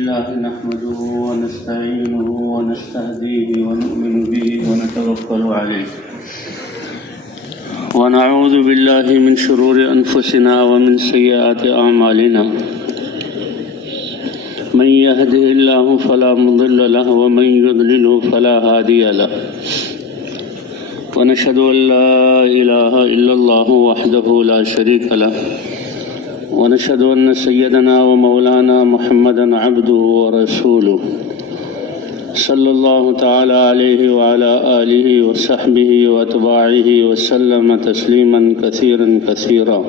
لله نحمده ونستعينه ونستهديه ونؤمن به ونتوكل عليه ونعوذ بالله من شرور أنفسنا ومن سيئات أعمالنا من يهده الله فلا مضل له ومن يضلله فلا هادي له ونشهد أن لا إله إلا الله وحده لا شريك له ونشهد أن سيدنا ومولانا محمدا عبده ورسوله صلى الله تعالى عليه وعلى آله وصحبه وأتباعه وسلم تسليما كثيرا كثيرا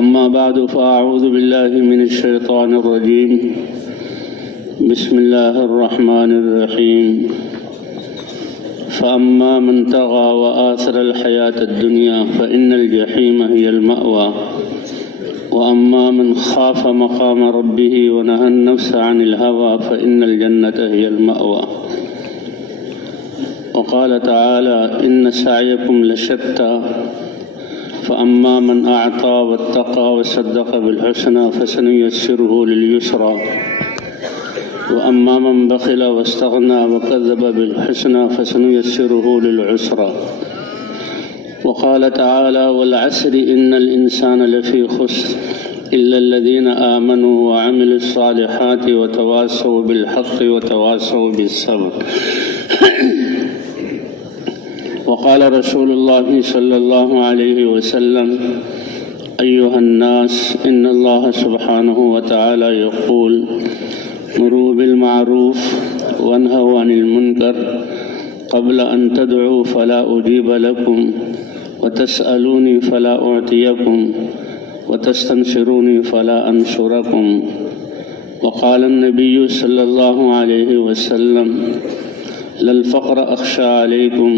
أما بعد فأعوذ بالله من الشيطان الرجيم بسم الله الرحمن الرحيم فأما من طغى وآثر الحياة الدنيا فإن الجحيم هي المأوى وأما من خاف مقام ربه ونهى النفس عن الهوى فإن الجنة هي المأوى وقال تعالى إن سعيكم لشتى فأما من أعطى واتقى وصدق بالحسنى فسنيسره لليسرى وأما من بخل واستغنى وكذب بالحسنى فسنيسره للعسرى وقال تعالى والعصر إن الإنسان لفي خسر إلا الذين آمنوا وعملوا الصالحات وتواصوا بالحق وتواصوا بالصبر وقال رسول الله صلى الله عليه وسلم أيها الناس إن الله سبحانه وتعالى يقول مروا بالمعروف وانهوا عن المنكر قبل أن تدعوا فلا أجيب لكم وتسألوني فلا أعطيكم وتستنصروني فلا أنصركم وقال النبي صلى الله عليه وسلم لا الفقر أخشى عليكم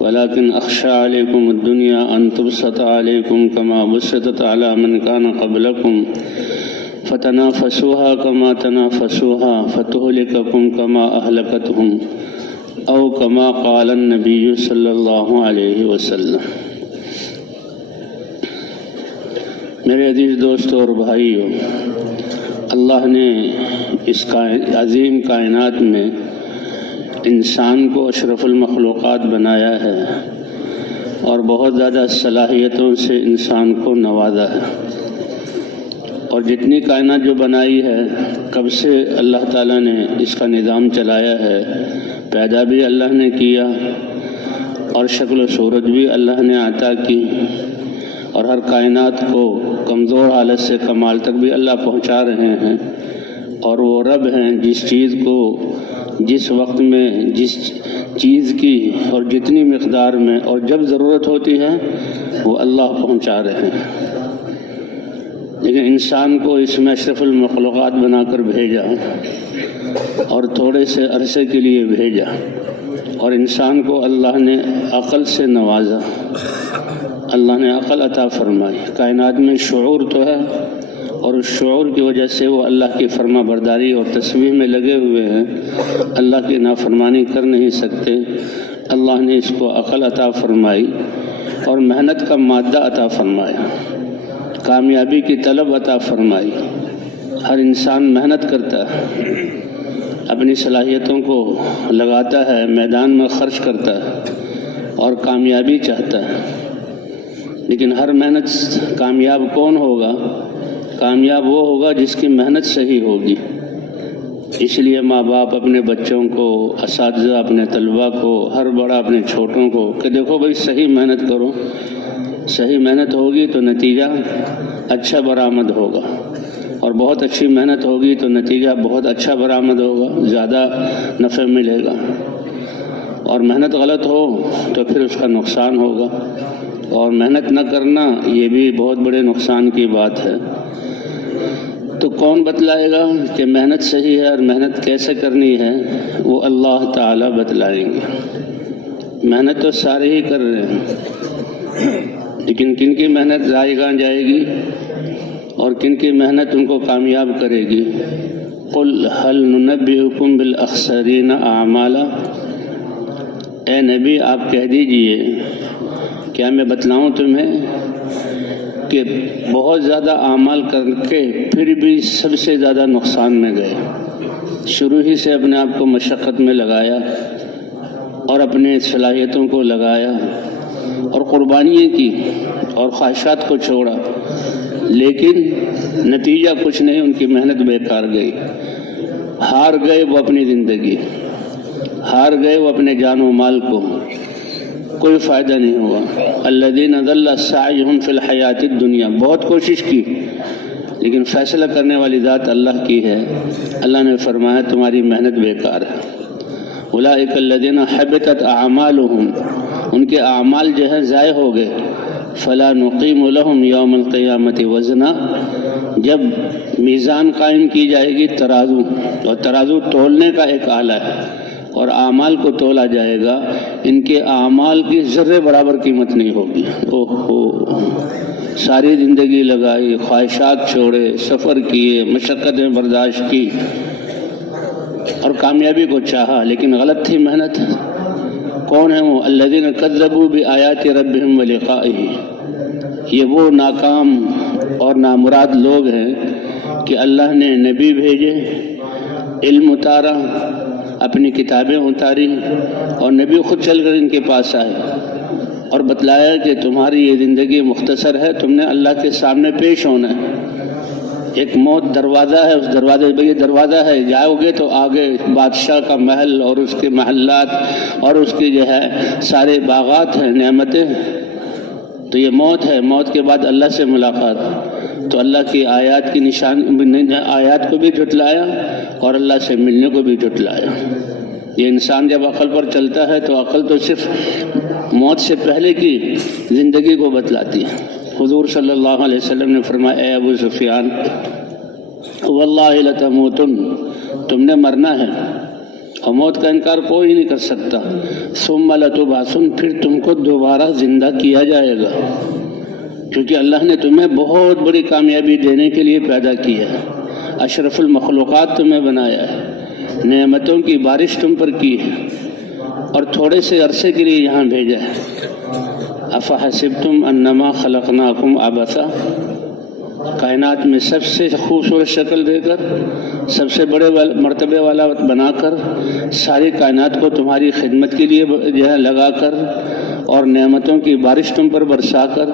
ولكن أخشى عليكم الدنيا أن تبسط عليكم كما بسطت على من كان قبلكم فتنافسوها كما تنافسوها فتهلككم كما أهلكتهم أو كما قال النبي صلی اللہ علیہ وسلم۔ میرے عزیز دوستو اور بھائیو، اللہ نے اس عظیم کائنات میں انسان کو اشرف المخلوقات بنایا ہے اور بہت زیادہ صلاحیتوں سے انسان کو نوازا ہے، اور جتنی کائنات جو بنائی ہے کب سے اللہ تعالیٰ نے اس کا نظام چلایا ہے، پیدا بھی اللہ نے کیا اور شکل و صورت بھی اللہ نے عطا کی، اور ہر کائنات کو کمزور حالت سے کمال تک بھی اللہ پہنچا رہے ہیں، اور وہ رب ہیں جس چیز کو جس وقت میں جس چیز کی اور جتنی مقدار میں اور جب ضرورت ہوتی ہے وہ اللہ پہنچا رہے ہیں۔ لیکن انسان کو اس میں اشرف المخلوقات بنا کر بھیجا اور تھوڑے سے عرصے کے لیے بھیجا، اور انسان کو اللہ نے عقل سے نوازا، اللہ نے عقل عطا فرمائی۔ کائنات میں شعور تو ہے، اور اس شعور کی وجہ سے وہ اللہ کی فرما برداری اور تسبیح میں لگے ہوئے ہیں، اللہ کی نافرمانی کر نہیں سکتے۔ اللہ نے اس کو عقل عطا فرمائی اور محنت کا مادہ عطا فرمایا، کامیابی کی طلب عطا فرمائی۔ ہر انسان محنت کرتا ہے، اپنی صلاحیتوں کو لگاتا ہے، میدان میں خرچ کرتا ہے اور کامیابی چاہتا ہے، لیکن ہر محنت کامیاب کون ہوگا؟ کامیاب وہ ہوگا جس کی محنت صحیح ہوگی۔ اس لیے ماں باپ اپنے بچوں کو، اساتذہ اپنے طلباء کو، ہر بڑا اپنے چھوٹوں کو کہ دیکھو بھائی صحیح محنت کرو، صحیح محنت ہوگی تو نتیجہ اچھا برآمد ہوگا، اور بہت اچھی محنت ہوگی تو نتیجہ بہت اچھا برآمد ہوگا، زیادہ نفع ملے گا، اور محنت غلط ہو تو پھر اس کا نقصان ہوگا، اور محنت نہ کرنا یہ بھی بہت بڑے نقصان کی بات ہے۔ تو کون بتلائے گا کہ محنت صحیح ہے اور محنت کیسے کرنی ہے؟ وہ اللہ تعالیٰ بتلائیں گے۔ محنت تو سارے ہی کر رہے ہیں، لیکن کن کی محنت ضائع جائے گی اور کن کی محنت ان کو کامیاب کرے گی؟ قل هل ننبئکم بالاخسرین اعمالا، اے نبی آپ کہہ دیجئے کیا میں بتلاؤں تمہیں کہ بہت زیادہ اعمال کر کے پھر بھی سب سے زیادہ نقصان میں گئے. شروع ہی سے اپنے آپ کو مشقت میں لگایا اور اپنے صلاحیتوں کو لگایا اور قربانیاں کی اور خواہشات کو چھوڑا، لیکن نتیجہ کچھ نہیں، ان کی محنت بیکار گئی. ہار گئے وہ اپنی زندگی، ہار گئے وہ اپنے جان و مال کو، کوئی فائدہ نہیں ہوا. الذین ضل سعیہم فی الحیات الدنیا، بہت کوشش کی لیکن فیصلہ کرنے والی ذات اللہ کی ہے. اللہ نے فرمایا تمہاری محنت بیکار ہے. اولئک الذین حبطت اعمالہم، ان کے اعمال جو ہے ضائع ہو گئے. فلا نقیم لہم یوم القیامت وزنا، جب میزان قائم کی جائے گی ترازو، اور ترازو تولنے کا ایک آلہ ہے اور اعمال کو تولا جائے گا، ان کے اعمال کی ذرے برابر قیمت نہیں ہوگی. ساری زندگی لگائی، خواہشات چھوڑے، سفر کیے، مشقتیں برداشت کی اور کامیابی کو چاہا، لیکن غلط تھی محنت. کون ہے وہ؟ الذین کذبوا بآیات ربہم ولقائہ، یہ وہ ناکام اور نامراد لوگ ہیں کہ اللہ نے نبی بھیجے، علم اتارا، اپنی کتابیں اتاری اور نبی خود چل کر ان کے پاس آئے اور بتلایا کہ تمہاری یہ زندگی مختصر ہے، تم نے اللہ کے سامنے پیش ہونا ہے. ایک موت دروازہ ہے، اس دروازے پہ یہ دروازہ ہے، جاؤ گے تو آگے بادشاہ کا محل اور اس کے محلات اور اس کی جو ہے سارے باغات ہیں، نعمتیں. تو یہ موت ہے، موت کے بعد اللہ سے ملاقات. تو اللہ کی آیات کی آیات کو بھی جھٹلایا اور اللہ سے ملنے کو بھی جھٹلایا. یہ انسان جب عقل پر چلتا ہے تو عقل تو صرف موت سے پہلے کی زندگی کو بتلاتی ہے. حضور صلی اللہ علیہ وسلم نے فرمایا اے ابو سفیان واللہ لتموتن، تم نے مرنا ہے اور موت کا انکار کوئی نہیں کر سکتا. ثم لتبعثن، پھر تم کو دوبارہ زندہ کیا جائے گا، کیونکہ اللہ نے تمہیں بہت بڑی کامیابی دینے کے لیے پیدا کیا ہے. اشرف المخلوقات تمہیں بنایا ہے، نعمتوں کی بارش تم پر کی ہے اور تھوڑے سے عرصے کے لیے یہاں بھیجا ہے. افحسبتم انما خلقناکم عبثا، کائنات میں سب سے خوبصورت شکل دے کر، سب سے بڑے مرتبے والا بنا کر، ساری کائنات کو تمہاری خدمت کے لیے جو ہے لگا کر اور نعمتوں کی بارش تم پر برسا کر،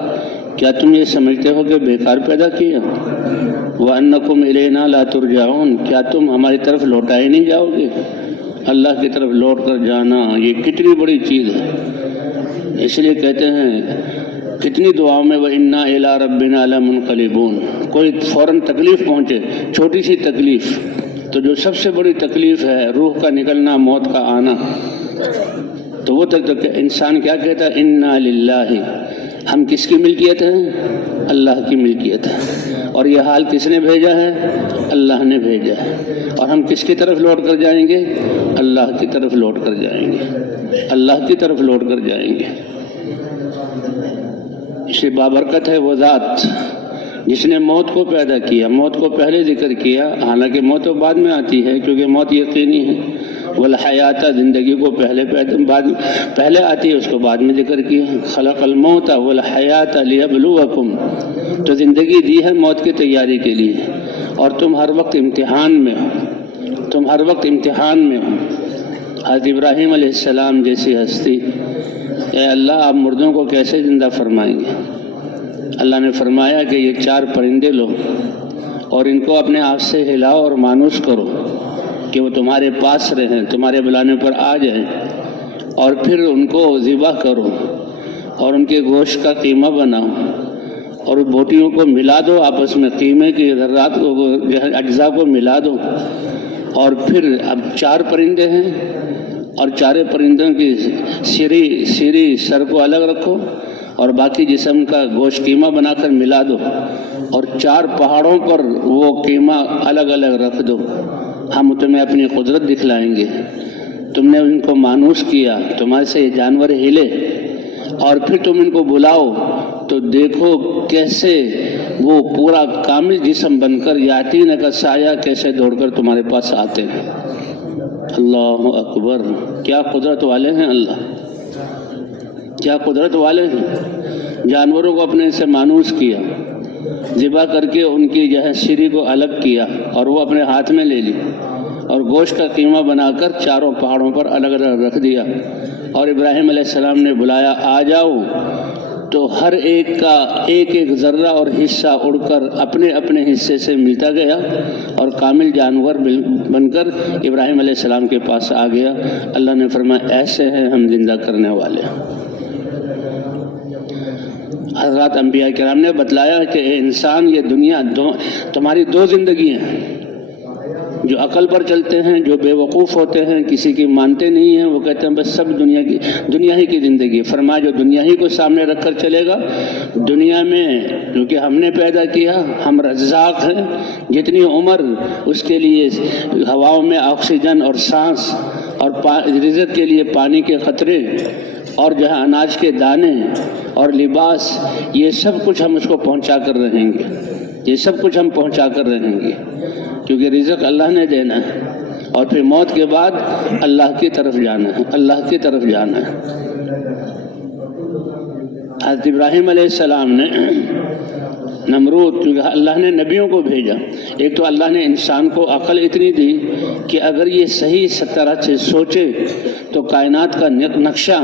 کیا تم یہ سمجھتے ہو کہ بیکار پیدا کیا؟ وَأَنَّكُمْ إِلَيْنَا لَا تُرْجَعُونَ، کیا تم ہماری طرف لوٹائے نہیں جاؤ گے؟ اللہ کی طرف لوٹ کر جانا یہ کتنی بڑی چیز ہے. اس لیے کہتے ہیں کتنی دعاؤں میں وَإِنَّا إِلَىٰ رَبِّنَا لَمُنْقَلِبُونَ، کوئی فوراً تکلیف پہنچے، چھوٹی سی تکلیف، تو جو سب سے بڑی تکلیف ہے روح کا نکلنا، موت کا آنا، تو وہ تک تو انسان کیا کہتا ہے اِنَّا لِلَّهِ، ہم کس کی ملکیت ہیں؟ اللہ کی ملکیت ہے. اور یہ حال کس نے بھیجا ہے؟ اللہ نے بھیجا ہے. اور ہم کس کی طرف لوٹ کر جائیں گے؟ اللہ کی طرف لوٹ کر جائیں گے، اللہ کی طرف لوٹ کر جائیں گے. اس سے بابرکت ہے وہ ذات جس نے موت کو پیدا کیا. موت کو پہلے ذکر کیا، حالانکہ موت تو بعد میں آتی ہے کیونکہ موت یقینی ہے. والحیات، زندگی کو پہلے آتی ہے، اس کو بعد میں ذکر کیا. خلق الموت والحیات لیبلوکم، تو زندگی دی ہے موت کی تیاری کے لیے، اور تم ہر وقت امتحان میں ہو، تم ہر وقت امتحان میں ہو. حضرت ابراہیم علیہ السلام جیسی ہستی، اے اللہ آپ مردوں کو کیسے زندہ فرمائیں گے؟ اللہ نے فرمایا کہ یہ 4 پرندے لو اور ان کو اپنے آپ سے ہلاؤ اور مانوس کرو کہ وہ تمہارے پاس رہیں، تمہارے بلانے پر آ جائیں، اور پھر ان کو ذبح کرو اور ان کے گوشت کا قیمہ بناؤ اور بوٹیوں کو ملا دو آپس میں، قیمے کی ذرات کو، اجزاء کو ملا دو. اور پھر اب 4 پرندے ہیں اور 4 پرندوں کی سری سر کو الگ رکھو اور باقی جسم کا گوشت قیمہ بنا کر ملا دو اور 4 پہاڑوں پر وہ قیمہ الگ الگ رکھ دو. ہم تمہیں اپنی قدرت دکھلائیں گے. تم نے ان کو مانوس کیا، تمہارے سے یہ جانور ہلے، اور پھر تم ان کو بلاؤ تو دیکھو کیسے وہ پورا کامل جسم بن کر یاتین کا سایہ کیسے دوڑ کر تمہارے پاس آتے ہیں. اللہ اکبر، کیا قدرت والے ہیں اللہ، کیا قدرت والے ہیں. جانوروں کو اپنے سے مانوس کیا، ذبح کر کے ان کی جو ہے سری کو الگ کیا اور وہ اپنے ہاتھ میں لے لی اور گوشت کا قیمہ بنا کر چاروں پہاڑوں پر الگ الگ رکھ دیا، اور ابراہیم علیہ السلام نے بلایا آ جاؤ، تو ہر ایک کا ایک ایک ذرہ اور حصہ اڑ کر اپنے اپنے حصے سے ملتا گیا اور کامل جانور بن کر ابراہیم علیہ السلام کے پاس آ گیا۔ اللہ نے فرمایا ایسے ہیں ہم زندہ کرنے والے۔ حضرات انبیاء کرام نے بتلایا کہ اے انسان، یہ دنیا تمہاری دو زندگیاں ہیں، جو عقل پر چلتے ہیں، جو بے وقوف ہوتے ہیں، کسی کی مانتے نہیں ہیں، وہ کہتے ہیں بس سب دنیا ہی کی زندگی۔ فرمایا جو دنیا ہی کو سامنے رکھ کر چلے گا، دنیا میں جو کہ ہم نے پیدا کیا، ہم رزاق ہیں، جتنی عمر اس کے لیے ہواؤں میں آکسیجن اور سانس اور رزق کے لیے پانی کے قطرے اور جہاں اناج کے دانے اور لباس، یہ سب کچھ ہم اس کو پہنچا کر رہیں گے، یہ سب کچھ ہم پہنچا کر رہیں گے، کیونکہ رزق اللہ نے دینا ہے، اور پھر موت کے بعد اللہ کی طرف جانا ہے، اللہ کی طرف جانا ہے۔ حضرت ابراہیم علیہ السلام نے نمرود، کیونکہ اللہ نے نبیوں کو بھیجا، ایک تو اللہ نے انسان کو عقل اتنی دی کہ اگر یہ صحیح طرح سے سوچے تو کائنات کا نقشہ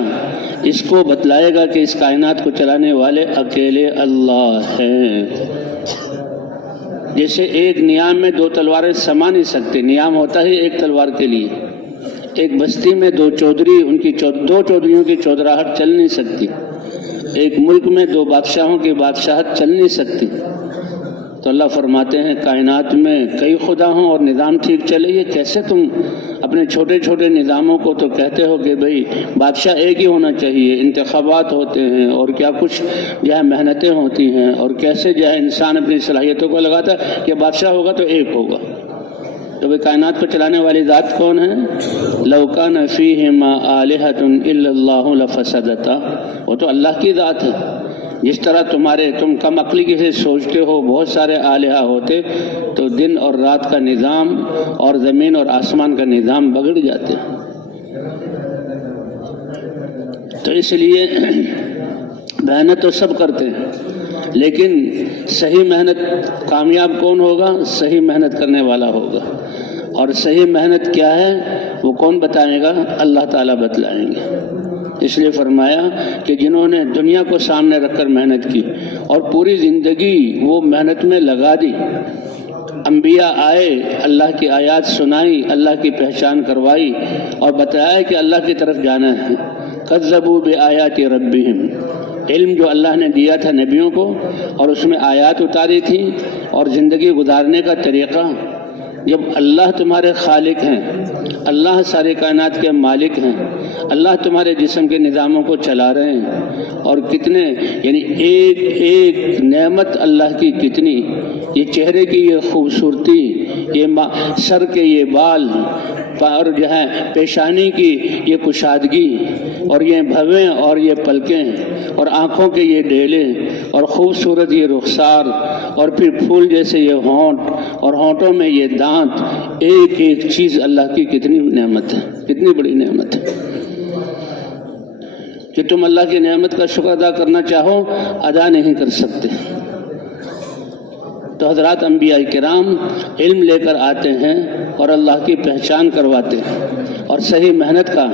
اس کو بتلائے گا کہ اس کائنات کو چلانے والے اکیلے اللہ ہیں۔ جیسے ایک نیام میں دو تلواریں سما نہیں سکتے، نیام ہوتا ہی ایک تلوار کے لیے، ایک بستی میں دو چودھری، ان کی دو چودھریوں کی چودراہٹ چل نہیں سکتی، ایک ملک میں دو بادشاہوں کی بادشاہت چل نہیں سکتی، تو اللہ فرماتے ہیں کائنات میں کئی خدا ہوں اور نظام ٹھیک چلے، یہ کیسے تم اپنے چھوٹے چھوٹے نظاموں کو تو کہتے ہو کہ بھئی بادشاہ ایک ہی ہونا چاہیے، انتخابات ہوتے ہیں اور کیا کچھ جو ہے محنتیں ہوتی ہیں، اور کیسے جو ہے انسان اپنی صلاحیتوں کو لگاتا ہے کہ بادشاہ ہوگا تو ایک ہوگا۔ تو وہ کائنات کو چلانے والی ذات کون ہے؟ لو کان فیہما آلہۃ الا اللہ لفسدتا، وہ تو اللہ کی ذات ہے۔ جس طرح تم کم عقلی سے سوچتے ہو بہت سارے آلہہ ہوتے تو دن اور رات کا نظام اور زمین اور آسمان کا نظام بگڑ جاتے، تو اس لیے محنت تو سب کرتے ہیں، لیکن صحیح محنت کامیاب کون ہوگا؟ صحیح محنت کرنے والا ہوگا، اور صحیح محنت کیا ہے وہ کون بتائے گا؟ اللہ تعالیٰ بتلائیں گے۔ اس لیے فرمایا کہ جنہوں نے دنیا کو سامنے رکھ کر محنت کی اور پوری زندگی وہ محنت میں لگا دی، انبیاء آئے، اللہ کی آیات سنائی، اللہ کی پہچان کروائی اور بتایا کہ اللہ کی طرف جانا ہے۔ کذبوا بآیات ربہم، علم جو اللہ نے دیا تھا نبیوں کو اور اس میں آیات اتاری تھی اور زندگی گزارنے کا طریقہ، جب اللہ تمہارے خالق ہیں، اللہ سارے کائنات کے مالک ہیں، اللہ تمہارے جسم کے نظاموں کو چلا رہے ہیں، اور کتنے یعنی ایک ایک نعمت اللہ کی کتنی، یہ چہرے کی یہ خوبصورتی، یہ سر کے یہ بال اور جو ہے پیشانی کی یہ کشادگی اور یہ بھویں اور یہ پلکیں اور آنکھوں کے یہ ڈیلے اور خوبصورت یہ رخسار اور پھر پھول جیسے یہ ہونٹ اور ہونٹوں میں یہ دانت، ایک ایک چیز اللہ کی کتنی نعمت ہے، کتنی بڑی نعمت ہے کہ تم اللہ کی نعمت کا شکر ادا کرنا چاہو ادا نہیں کر سکتے۔ تو حضرات انبیاء کرام علم لے کر آتے ہیں اور اللہ کی پہچان کرواتے ہیں اور صحیح محنت کا،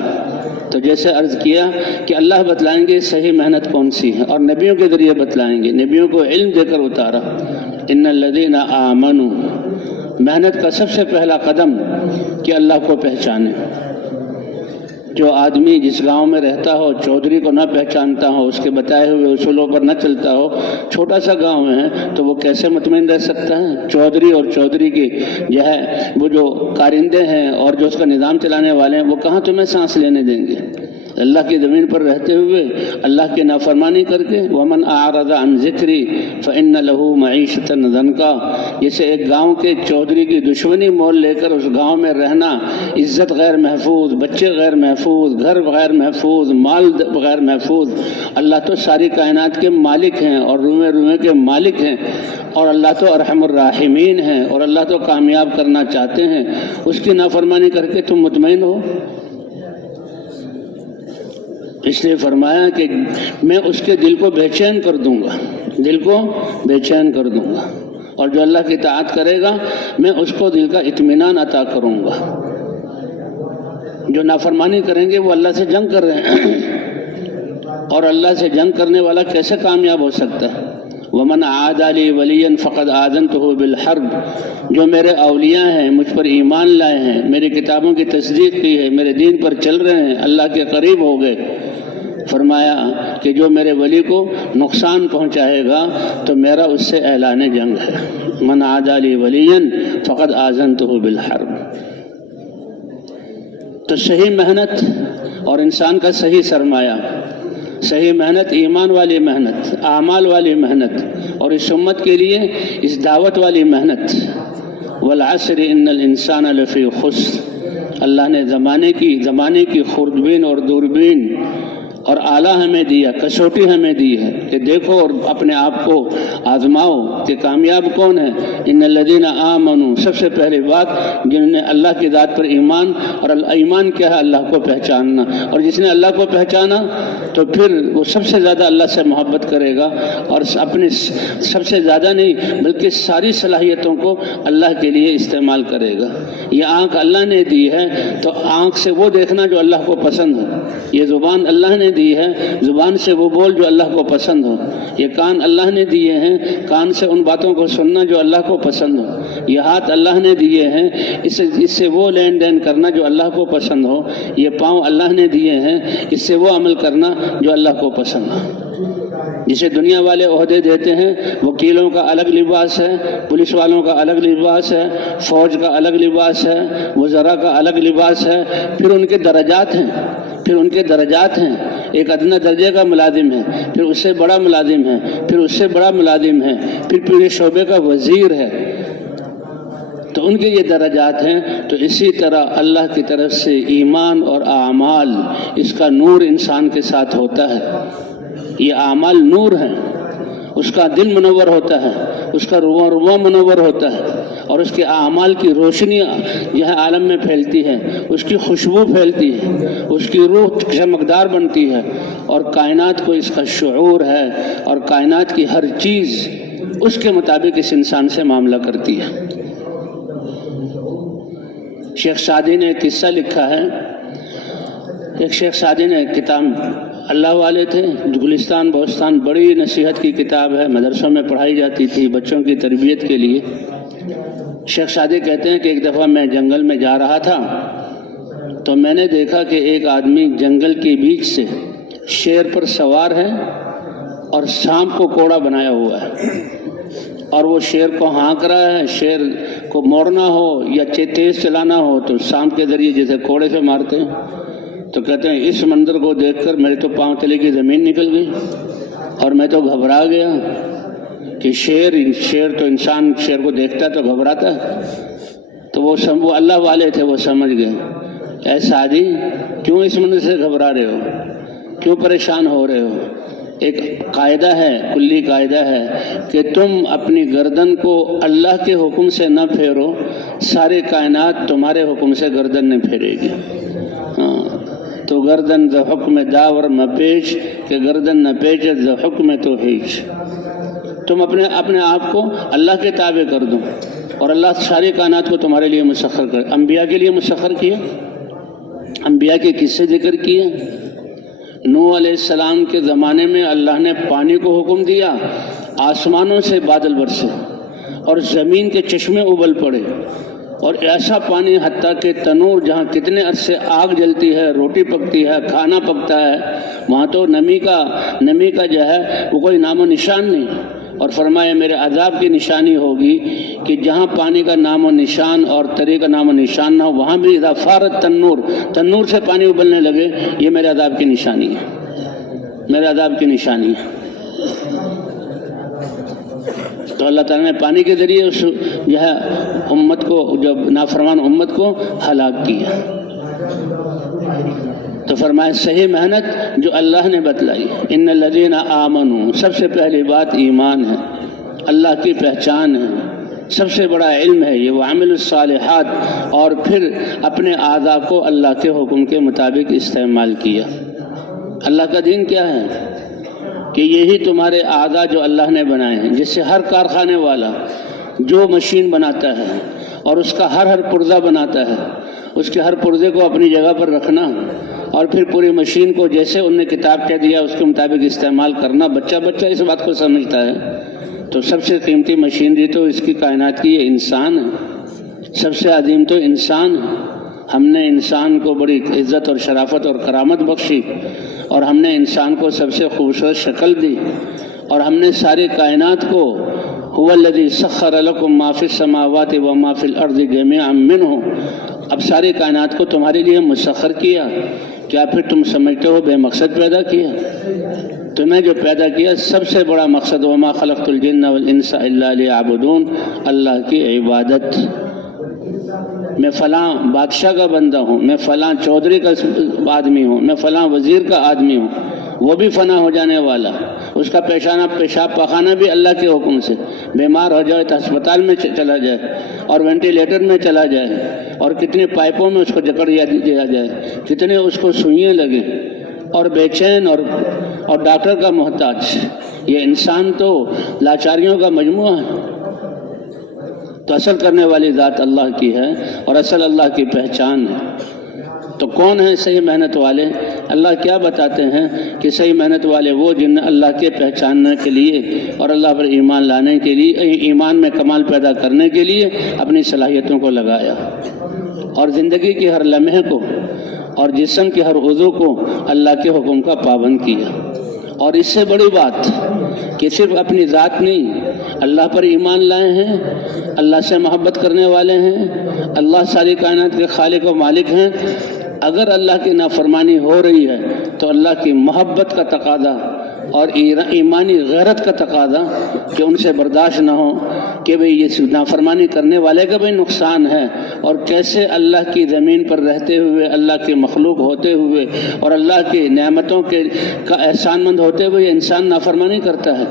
تو جیسے عرض کیا کہ اللہ بتلائیں گے صحیح محنت کون سی ہے، اور نبیوں کے ذریعے بتلائیں گے، نبیوں کو علم دے کر اتارا۔ ان الذین آمنوا، محنت کا سب سے پہلا قدم کہ اللہ کو پہچانے۔ جو آدمی جس گاؤں میں رہتا ہو چودھری کو نہ پہچانتا ہو، اس کے بتائے ہوئے اصولوں پر نہ چلتا ہو، چھوٹا سا گاؤں ہے تو وہ کیسے مطمئن رہ سکتا ہے؟ چودھری اور چودھری کی جو ہے وہ جو کارندے ہیں اور جو اس کا نظام چلانے والے ہیں، وہ کہاں تمہیں سانس لینے دیں گے؟ اللہ کی زمین پر رہتے ہوئے اللہ کی نافرمانی کر کے وَمَنْ أَعْرَضَ عَنْ ذِكْرِي فَإِنَّ لَهُ مَعِيشَةً ضَنْكًا، جیسے ایک گاؤں کے چودھری کی دشمنی مول لے کر اس گاؤں میں رہنا، عزت غیر محفوظ، بچے غیر محفوظ، گھر غیر محفوظ، مال غیر محفوظ۔ اللہ تو ساری کائنات کے مالک ہیں اور روئے روئے کے مالک ہیں، اور اللہ تو ارحم الراحمین ہیں، اور اللہ تو کامیاب کرنا چاہتے ہیں، اس کی نافرمانی کر کے تم مطمئن ہو؟ اس لیے فرمایا کہ میں اس کے دل کو بے چین کر دوں گا، دل کو بے چین کر دوں گا، اور جو اللہ کی اطاعت کرے گا میں اس کو دل کا اطمینان عطا کروں گا۔ جو نافرمانی کریں گے وہ اللہ سے جنگ کر رہے ہیں، اور اللہ سے جنگ کرنے والا کیسے کامیاب ہو سکتا ہے؟ وَمَنْ عَادَ لِي وَلِيًّا فَقَدْ آذَنْتُهُ بِالْحَرْبِ، جو میرے اولیاء ہیں، مجھ پر ایمان لائے ہیں، میری کتابوں کی تصدیق کی ہے، میرے دین پر چل رہے ہیں، اللہ کے قریب ہو گئے، فرمایا کہ جو میرے ولی کو نقصان پہنچائے گا تو میرا اس سے اعلان جنگ ہے۔ من عادى لي وليا فقد آذنته بالحرب۔ تو صحیح محنت اور انسان کا صحیح سرمایہ، صحیح محنت، ایمان والی محنت، اعمال والی محنت، اور اس امت کے لیے اس دعوت والی محنت۔ والعصر ان الانسان لفی خسر، اللہ نے زمانے کی خوردبین اور دوربین اور آلہ ہمیں دیا، کسوٹی ہمیں دی ہے کہ دیکھو اور اپنے آپ کو آزماؤ کہ کامیاب کون ہے۔ ان الذین آمنوا، سب سے پہلی بات جنہوں نے اللہ کی ذات پر ایمان، اور ایمان کیا ہے؟ اللہ کو پہچاننا، اور جس نے اللہ کو پہچانا تو پھر وہ سب سے زیادہ اللہ سے محبت کرے گا، اور اپنے سب سے زیادہ نہیں بلکہ ساری صلاحیتوں کو اللہ کے لیے استعمال کرے گا۔ یہ آنکھ اللہ نے دی ہے تو آنکھ سے وہ دیکھنا جو اللہ کو پسند ہو، یہ زبان اللہ نے دی ہے، زبان سے وہ بول جو اللہ کو پسند ہو، یہ کان اللہ نے دیے ہیں، کان سے ان باتوں کو سننا جو اللہ کو پسند ہو، یہ ہاتھ اللہ نے دیے ہیں، اس سے وہ لین دین کرنا جو اللہ کو پسند ہو، یہ پاؤں اللہ نے دیے ہیں، اس سے وہ عمل کرنا جو اللہ کو پسند ہو۔ جسے دنیا والے عہدے دیتے ہیں، وکیلوں کا الگ لباس ہے، پولیس والوں کا الگ لباس ہے، فوج کا الگ لباس ہے، وزراء کا الگ لباس ہے، پھر ان کے درجات ہیں، ایک ادنیٰ درجے کا ملازم ہے، پھر اس سے بڑا ملازم ہے، پھر اس سے بڑا ملازم ہے، پھر پورے شعبے کا وزیر ہے، تو ان کے یہ درجات ہیں۔ تو اسی طرح اللہ کی طرف سے ایمان اور اعمال، اس کا نور انسان کے ساتھ ہوتا ہے۔ یہ اعمال نور ہیں، اس کا دل منور ہوتا ہے، اس کا رواں منور ہوتا ہے، اور اس کے اعمال کی روشنی یہ عالم میں پھیلتی ہے، اس کی خوشبو پھیلتی ہے، اس کی روح چمکدار بنتی ہے، اور کائنات کو اس کا شعور ہے، اور کائنات کی ہر چیز اس کے مطابق اس انسان سے معاملہ کرتی ہے۔ شیخ سعدی نے ایک قصہ لکھا ہے، ایک شیخ سعدی نے کتاب، اللہ والے تھے، گلستان بوستان، بڑی نصیحت کی کتاب ہے، مدرسوں میں پڑھائی جاتی تھی بچوں کی تربیت کے لیے۔ شیخ سعدی کہتے ہیں کہ ایک دفعہ میں جنگل میں جا رہا تھا تو میں نے دیکھا کہ ایک آدمی جنگل کے بیچ سے شیر پر سوار ہے اور سانپ کو کوڑا بنایا ہوا ہے، اور وہ شیر کو ہانک رہا ہے۔ شیر کو موڑنا ہو یا تیز چلانا ہو تو سانپ کے ذریعے جیسے کوڑے سے مارتے ہیں۔ تو کہتے ہیں اس منظر کو دیکھ کر میرے تو پاؤں تلے کی زمین نکل گئی، اور میں تو گھبرا گیا کہ شیر تو انسان شیر کو دیکھتا ہے تو گھبراتا ہے۔ تو وہ اللہ والے تھے، وہ سمجھ گئے، اے سعدی کیوں اس منظر سے گھبرا رہے ہو، کیوں پریشان ہو رہے ہو؟ ایک قاعدہ ہے، کلی قاعدہ ہے کہ تم اپنی گردن کو اللہ کے حکم سے نہ پھیرو، سارے کائنات تمہارے حکم سے گردن نہ پھیرے گی۔ تو گردن ز حکم داور مپیش، کہ گردن نہ پیچ ز حکم تو ہیچ۔ تم اپنے آپ کو اللہ کے تابع کر دو، اور اللہ ساری کائنات کو تمہارے لیے مسخر کر۔ انبیاء کے لیے مسخر کیا، انبیاء کے قصے ذکر کیے۔ نوح علیہ السلام کے زمانے میں اللہ نے پانی کو حکم دیا، آسمانوں سے بادل برسے اور زمین کے چشمے ابل پڑے، اور ایسا پانی حتیٰ کہ تنور جہاں کتنے عرصے آگ جلتی ہے، روٹی پکتی ہے، کھانا پکتا ہے، وہاں تو نمی کا جو ہے وہ کوئی نام و نشان نہیں۔ اور فرمایا میرے عذاب کی نشانی ہوگی کہ جہاں پانی کا نام و نشان اور تری کا نام و نشان نہ ہو، وہاں بھی اذا فارت تنور سے پانی ابلنے لگے، یہ میرے عذاب کی نشانی ہے، میرے عذاب کی نشانی ہے۔ تو اللہ تعالیٰ نے پانی کے ذریعے اس جو ہے امت کو، جب نافرمان امت کو ہلاک کیا۔ تو فرمایا صحیح محنت جو اللہ نے بتلائی، ان الذین آمنوا، سب سے پہلی بات ایمان ہے، اللہ کی پہچان ہے، سب سے بڑا علم ہے یہ، وعملوا الصالحات، اور پھر اپنے اعضاء کو اللہ کے حکم کے مطابق استعمال کیا۔ اللہ کا دین کیا ہے کہ یہی تمہارے اعضاء جو اللہ نے بنائے ہیں، جس سے ہر کارخانے والا جو مشین بناتا ہے اور اس کا ہر پرزہ بناتا ہے، اس کے ہر پرزے کو اپنی جگہ پر رکھنا اور پھر پوری مشین کو جیسے انہوں نے کتاب کہہ دیا اس کے مطابق استعمال کرنا، بچہ اس بات کو سمجھتا ہے۔ تو سب سے قیمتی مشینری تو اس کی کائنات کی یہ انسان ہے، سب سے عظیم تو انسان ہے۔ ہم نے انسان کو بڑی عزت اور شرافت اور کرامت بخشی، اور ہم نے انسان کو سب سے خوبصورت شکل دی، اور ہم نے ساری کائنات کو هو الذی سخر لکم ما فی السماوات و ما فی الارض جميعا منہ، اب ساری کائنات کو تمہارے لیے مسخر کیا۔ کیا پھر تم سمجھتے ہو بے مقصد پیدا کیا؟ تمہیں جو پیدا کیا سب سے بڑا مقصد وما خلقت الجن والانس الا لیعبدون، اللہ کی عبادت۔ میں فلاں بادشاہ کا بندہ ہوں، میں فلاں چودھری کا آدمی ہوں، میں فلاں وزیر کا آدمی ہوں، وہ بھی فنا ہو جانے والا، اس کا پیشاب پخانہ بھی اللہ کے حکم سے، بیمار ہو جائے تو ہسپتال میں چلا جائے اور وینٹیلیٹر میں چلا جائے، اور کتنے پائپوں میں اس کو جکڑ دیا جائے، کتنے اس کو سوئیاں لگیں، اور بے چین اور ڈاکٹر کا محتاج۔ یہ انسان تو لاچاریوں کا مجموعہ ہے۔ تو اصل کرنے والی ذات اللہ کی ہے، اور اصل اللہ کی پہچان ہے۔ تو کون ہیں صحیح محنت والے؟ اللہ کیا بتاتے ہیں کہ صحیح محنت والے وہ جن نے اللہ کے پہچاننے کے لیے اور اللہ پر ایمان لانے کے لیے، ایمان میں کمال پیدا کرنے کے لیے اپنی صلاحیتوں کو لگایا، اور زندگی کے ہر لمحے کو اور جسم کے ہر عضو کو اللہ کے حکم کا پابند کیا۔ اور اس سے بڑی بات کہ صرف اپنی ذات نہیں، اللہ پر ایمان لائے ہیں، اللہ سے محبت کرنے والے ہیں، اللہ ساری کائنات کے خالق و مالک ہیں۔ اگر اللہ کی نافرمانی ہو رہی ہے تو اللہ کی محبت کا تقاضا اور ایمانی غیرت کا تقاضا کہ ان سے برداشت نہ ہو کہ بھئی یہ نافرمانی کرنے والے کا بھی نقصان ہے، اور کیسے اللہ کی زمین پر رہتے ہوئے، اللہ کے مخلوق ہوتے ہوئے اور اللہ کی نعمتوں کا احسان مند ہوتے ہوئے انسان نافرمانی کرتا ہے۔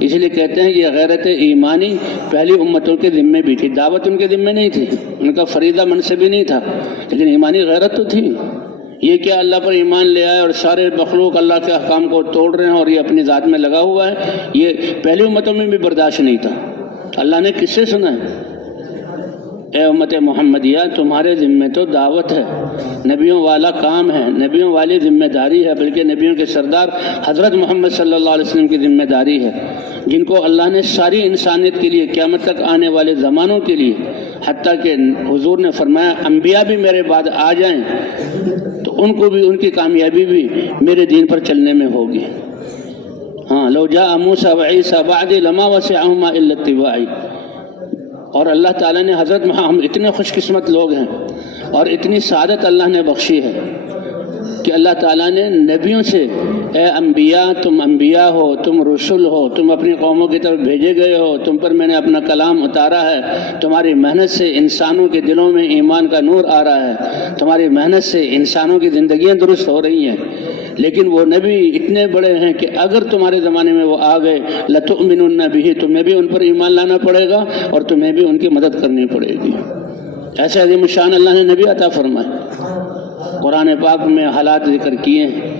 اس لیے کہتے ہیں یہ غیرت ایمانی پہلی امتوں کے ذمے بھی تھی، دعوت ان کے ذمے نہیں تھی، ان کا فریضہ منصب بھی نہیں تھا، لیکن ایمانی غیرت تو تھی۔ یہ کیا اللہ پر ایمان لے آئے اور سارے مخلوق اللہ کے احکام کو توڑ رہے ہیں اور یہ اپنی ذات میں لگا ہوا ہے، یہ پہلی امتوں میں بھی برداشت نہیں تھا۔ اللہ نے کس سے سنا ہے؟ اے امت محمدیہ، تمہارے ذمے تو دعوت ہے، نبیوں والا کام ہے، نبیوں والی ذمہ داری ہے، بلکہ نبیوں کے سردار حضرت محمد صلی اللہ علیہ وسلم کی ذمہ داری ہے، جن کو اللہ نے ساری انسانیت کے لیے، قیامت تک آنے والے زمانوں کے لیے، حتیٰ کہ حضور نے فرمایا انبیاء بھی میرے بعد آ جائیں تو ان کو بھی، ان کی کامیابی بھی میرے دین پر چلنے میں ہوگی۔ ہاں، لو جاء موسیٰ وعیسیٰ بعدی لما وسعہما الا اتباعی۔ اور اللہ تعالیٰ نے حضرت ہم اتنے خوش قسمت لوگ ہیں اور اتنی سعادت اللہ نے بخشی ہے کہ اللہ تعالیٰ نے نبیوں سے، اے انبیاء، تم انبیاء ہو، تم رسول ہو، تم اپنی قوموں کی طرف بھیجے گئے ہو، تم پر میں نے اپنا کلام اتارا ہے، تمہاری محنت سے انسانوں کے دلوں میں ایمان کا نور آ رہا ہے، تمہاری محنت سے انسانوں کی زندگیاں درست ہو رہی ہیں، لیکن وہ نبی اتنے بڑے ہیں کہ اگر تمہارے زمانے میں وہ آ گئے لَتُؤْمِنُنَّ بِهِ، تمہیں بھی ان پر ایمان لانا پڑے گا اور تمہیں بھی ان کی مدد کرنی پڑے گی۔ ایسے عظیم الشان اللہ نے نبی عطا فرمائے۔ قرآن پاک میں حالات ذکر کیے ہیں،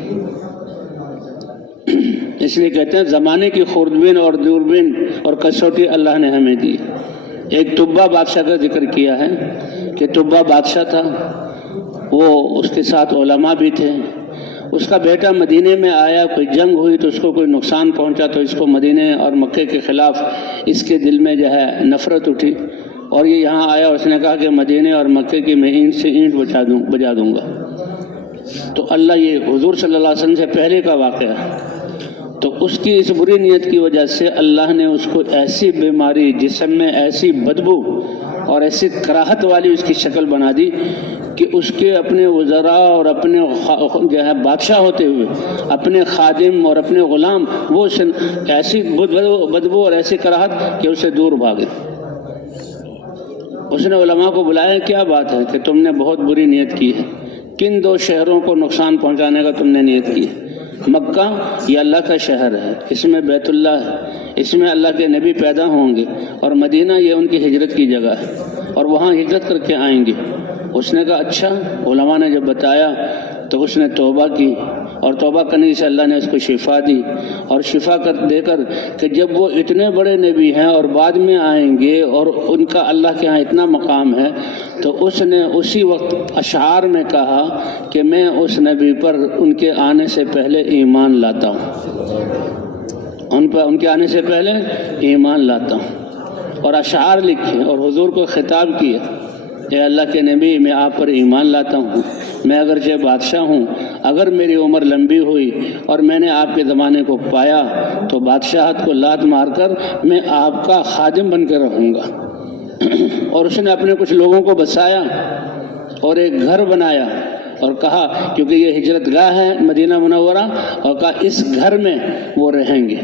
اس لیے کہتے ہیں زمانے کی خوردبین اور دوربین اور کسوٹی اللہ نے ہمیں دی۔ ایک طبہ بادشاہ کا ذکر کیا ہے کہ طبہ بادشاہ تھا، وہ اس کے ساتھ علماء بھی تھے، اس کا بیٹا مدینے میں آیا، کوئی جنگ ہوئی تو اس کو کوئی نقصان پہنچا تو اس کو مدینے اور مکے کے خلاف اس کے دل میں جو ہے نفرت اٹھی، اور یہ یہاں آیا، اس نے کہا کہ مدینے اور مکے کی میں اینٹ سے اینٹ بجا دوں گا۔ تو اللہ، یہ حضور صلی اللہ علیہ وسلم سے پہلے کا واقعہ ہے، تو اس کی اس بری نیت کی وجہ سے اللہ نے اس کو ایسی بیماری، جسم میں ایسی بدبو اور ایسی کراہت والی اس کی شکل بنا دی کہ اس کے اپنے وزراء اور اپنے جو ہے بادشاہ ہوتے ہوئے اپنے خادم اور اپنے غلام وہ ایسی بدبو اور ایسی کراہت کہ اسے دور بھاگے۔ اس نے علماء کو بلایا، کیا بات ہے کہ تم نے بہت بری نیت کی ہے، کن دو شہروں کو نقصان پہنچانے کا تم نے نیت کی ہے؟ مکہ یہ اللہ کا شہر ہے، اس میں بیت اللہ ہے، اس میں اللہ کے نبی پیدا ہوں گے، اور مدینہ یہ ان کی ہجرت کی جگہ ہے اور وہاں ہجرت کر کے آئیں گے۔ اس نے کہا اچھا۔ علماء نے جب بتایا تو اس نے توبہ کی اور توبہ کرنے سے اللہ نے اس کو شفا دی، اور شفا دے کر کہ جب وہ اتنے بڑے نبی ہیں اور بعد میں آئیں گے اور ان کا اللہ کے ہاں اتنا مقام ہے، تو اس نے اسی وقت اشعار میں کہا کہ میں اس نبی پر ان کے آنے سے پہلے ایمان لاتا ہوں، ان کے آنے سے پہلے ایمان لاتا ہوں، اور اشعار لکھے اور حضور کو خطاب کیا، اے اللہ کے نبی میں آپ پر ایمان لاتا ہوں، میں اگرچہ بادشاہ ہوں، اگر میری عمر لمبی ہوئی اور میں نے آپ کے زمانے کو پایا تو بادشاہت کو لات مار کر میں آپ کا خادم بن کے رہوں گا۔ اور اس نے اپنے کچھ لوگوں کو بسایا اور ایک گھر بنایا اور کہا، کیونکہ یہ ہجرت گاہ ہے مدینہ منورہ، اور کہا اس گھر میں وہ رہیں گے،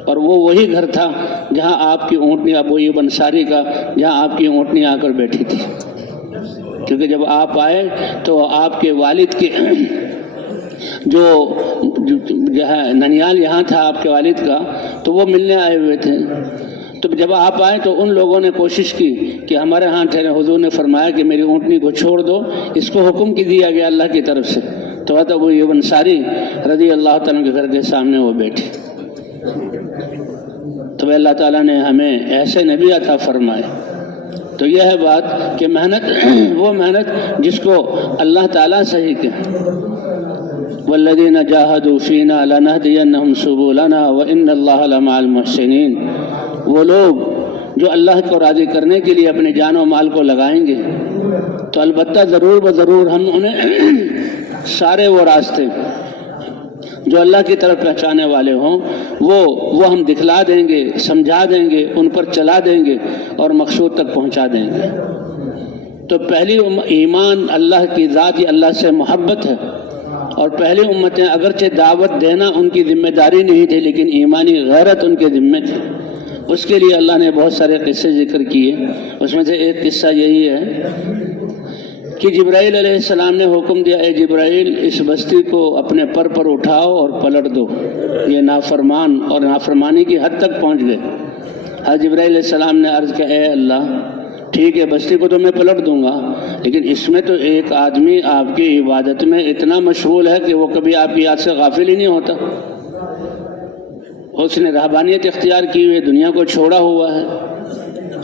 اور وہ وہی گھر تھا جہاں آپ کی اونٹنی ابو ایوب انصاری کا، جہاں آپ کی اونٹنی آ کر بیٹھی تھی، کیونکہ جب آپ آئے تو آپ کے والد کے جو ہے ننیال یہاں تھا آپ کے والد کا، تو وہ ملنے آئے ہوئے تھے۔ تو جب آپ آئے تو ان لوگوں نے کوشش کی کہ ہمارے ہاں ٹھہرے، حضور نے فرمایا کہ میری اونٹنی کو چھوڑ دو، اس کو حکم کی دیا گیا اللہ کی طرف سے۔ تو ابو ایوب انصاری رضی اللہ تعالیٰ کے گھر کے سامنے وہ بیٹھی، تو اللہ تعالیٰ نے ہمیں ایسے نبی عطا فرمائے۔ تو یہ ہے بات کہ محنت، وہ محنت جس کو اللہ تعالیٰ صحیح کہ والذین جاہدوا فینا لنہدینہم سبلنا وان اللہ لمع المحسنین، وہ لوگ جو اللہ کو راضی کرنے کے لیے اپنے جان و مال کو لگائیں گے تو البتہ ضرور بضرور ہم انہیں سارے وہ راستے جو اللہ کی طرف پہنچانے والے ہوں وہ ہم دکھلا دیں گے، سمجھا دیں گے، ان پر چلا دیں گے اور مقصود تک پہنچا دیں گے۔ تو پہلی ایمان اللہ کی ذات، یہ اللہ سے محبت ہے، اور پہلی امتیں اگرچہ دعوت دینا ان کی ذمہ داری نہیں تھی لیکن ایمانی غیرت ان کے ذمہ تھی۔ اس کے لیے اللہ نے بہت سارے قصے ذکر کیے، اس میں سے ایک قصہ یہی ہے کہ جبرائیل علیہ السلام نے حکم دیا، اے جبرائیل اس بستی کو اپنے پر اٹھاؤ اور پلٹ دو، یہ نافرمان اور نافرمانی کی حد تک پہنچ گئے۔ حضرت جبرائیل علیہ السلام نے عرض کیا، اے اللہ ٹھیک ہے بستی کو تو میں پلٹ دوں گا، لیکن اس میں تو ایک آدمی آپ کی عبادت میں اتنا مشغول ہے کہ وہ کبھی آپ کی یاد سے غافل ہی نہیں ہوتا، اس نے رہبانیت اختیار کی ہوئی، دنیا کو چھوڑا ہوا ہے۔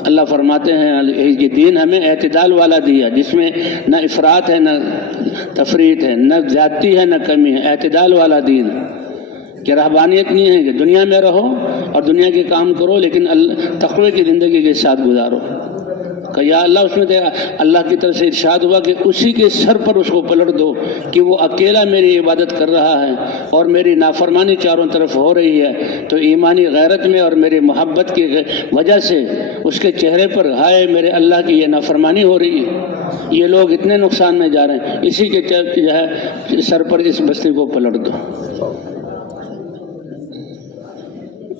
اللہ فرماتے ہیں یہ دین ہمیں اعتدال والا دیا، جس میں نہ افراط ہے نہ تفریط ہے، نہ زیادتی ہے نہ کمی ہے، اعتدال والا دین، کہ رہبانیت نہیں ہے کہ دنیا میں رہو اور دنیا کے کام کرو لیکن تقوی کی زندگی کے ساتھ گزارو۔ کہ یا اللہ اس میں اللہ کی طرف سے ارشاد ہوا کہ اسی کے سر پر اس کو پلٹ دو کہ وہ اکیلا میری عبادت کر رہا ہے اور میری نافرمانی چاروں طرف ہو رہی ہے، تو ایمانی غیرت میں اور میری محبت کی وجہ سے اس کے چہرے پر ہائے میرے اللہ کی یہ نافرمانی ہو رہی ہے، یہ لوگ اتنے نقصان میں جا رہے ہیں، اسی کے جو ہے سر پر اس بستی کو پلٹ دو۔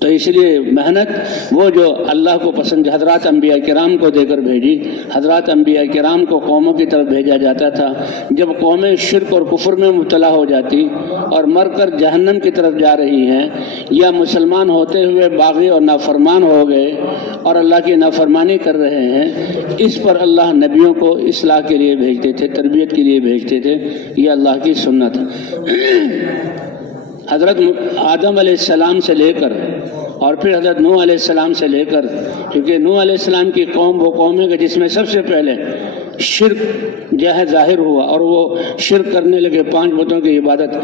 تو اس لیے محنت وہ جو اللہ کو پسند، حضرات انبیاء کرام کو دے کر بھیجی، حضرات انبیاء کرام کو قوموں کی طرف بھیجا جاتا تھا، جب قومیں شرک اور کفر میں مبتلا ہو جاتی اور مر کر جہنم کی طرف جا رہی ہیں، یا مسلمان ہوتے ہوئے باغی اور نافرمان ہو گئے اور اللہ کی نافرمانی کر رہے ہیں، اس پر اللہ نبیوں کو اصلاح کے لیے بھیجتے تھے، تربیت کے لیے بھیجتے تھے، یہ اللہ کی سنت ہے۔ حضرت آدم علیہ السلام سے لے کر اور پھر حضرت نوح علیہ السلام سے لے کر، کیونکہ نوح علیہ السلام کی قوم وہ قوم ہے کہ جس میں سب سے پہلے شرک جو ہے ظاہر ہوا اور وہ شرک کرنے لگے، 5 بتوں کی عبادت،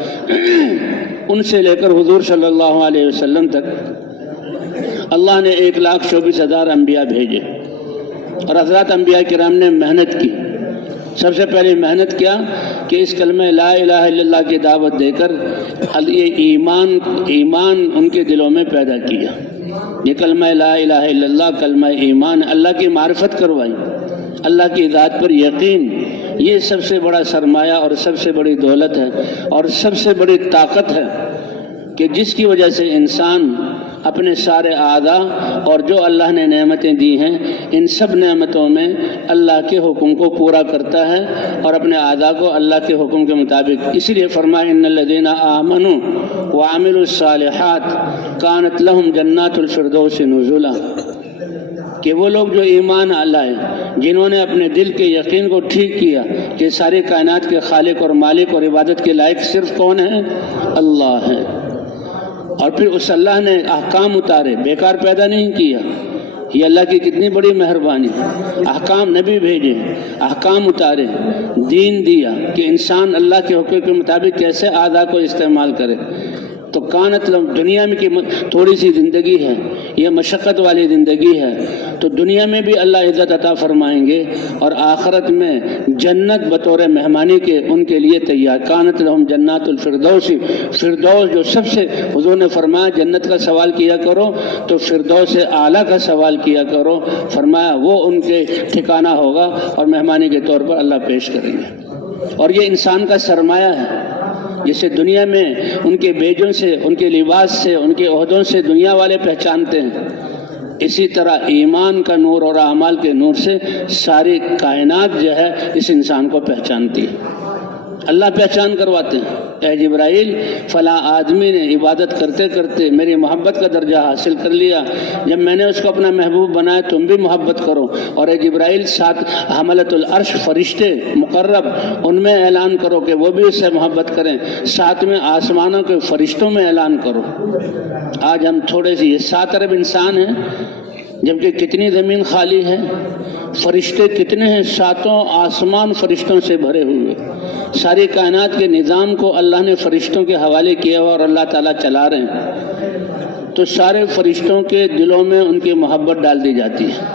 ان سے لے کر حضور صلی اللہ علیہ وسلم تک اللہ نے 1,24,000 انبیاء بھیجے، اور حضرات انبیاء کرام نے محنت کی۔ سب سے پہلے محنت کیا کہ اس کلمہ لا الہ الا اللہ کی دعوت دے کر یہ ایمان ان کے دلوں میں پیدا کیا، یہ کلمہ لا الہ الا اللہ، کلمہ ایمان، اللہ کی معرفت کروائی، اللہ کی ذات پر یقین، یہ سب سے بڑا سرمایہ اور سب سے بڑی دولت ہے اور سب سے بڑی طاقت ہے کہ جس کی وجہ سے انسان اپنے سارے اعضاء اور جو اللہ نے نعمتیں دی ہیں ان سب نعمتوں میں اللہ کے حکم کو پورا کرتا ہے اور اپنے اعضاء کو اللہ کے حکم کے مطابق، اسی لیے فرمایا ان الذین آمنوا وعملوا الصالحات کانت لهم جنات الفردوس نزلا، کہ وہ لوگ جو ایمان لائے، جنہوں نے اپنے دل کے یقین کو ٹھیک کیا کہ ساری کائنات کے خالق اور مالک اور عبادت کے لائق صرف کون ہے؟ اللہ ہے، اور پھر اس اللہ نے احکام اتارے، بیکار پیدا نہیں کیا۔ یہ اللہ کی کتنی بڑی مہربانی، احکام نبی بھیجے، احکام اتارے، دین دیا کہ انسان اللہ کے حکم کے مطابق کیسے اعضاء کو استعمال کرے۔ تو کانت دنیا میں کی تھوڑی سی زندگی ہے، یہ مشقت والی زندگی ہے، تو دنیا میں بھی اللہ عزت عطا فرمائیں گے اور آخرت میں جنت بطور مہمانی کے ان کے لیے تیار۔ کانت لہم جنات الفردوس، فردوس جو سب سے، حضور نے فرمایا جنت کا سوال کیا کرو تو فردوس اعلیٰ کا سوال کیا کرو، فرمایا وہ ان کے ٹھکانہ ہوگا اور مہمانی کے طور پر اللہ پیش کریں گے۔ اور یہ انسان کا سرمایہ ہے، جسے دنیا میں ان کے بیجوں سے، ان کے لباس سے، ان کے عہدوں سے دنیا والے پہچانتے ہیں، اسی طرح ایمان کا نور اور اعمال کے نور سے ساری کائنات جو ہے اس انسان کو پہچانتی ہے۔ اللہ پہچان کرواتے ہیں، اے جبرائیل فلاں آدمی نے عبادت کرتے کرتے میری محبت کا درجہ حاصل کر لیا، جب میں نے اس کو اپنا محبوب بنایا تم بھی محبت کرو۔ اور اے جبرائیل ساتھ حملۃ العرش فرشتے مقرب، ان میں اعلان کرو کہ وہ بھی اس سے محبت کریں، ساتھ میں آسمانوں کے فرشتوں میں اعلان کرو۔ آج ہم تھوڑے سے، یہ 7 ارب انسان ہیں جبکہ کتنی زمین خالی ہے، فرشتے کتنے ہیں، 7 آسمان فرشتوں سے بھرے ہوئے، ساری کائنات کے نظام کو اللہ نے فرشتوں کے حوالے کیا ہوا اور اللہ تعالیٰ چلا رہے ہیں، تو سارے فرشتوں کے دلوں میں ان کی محبت ڈال دی جاتی ہے۔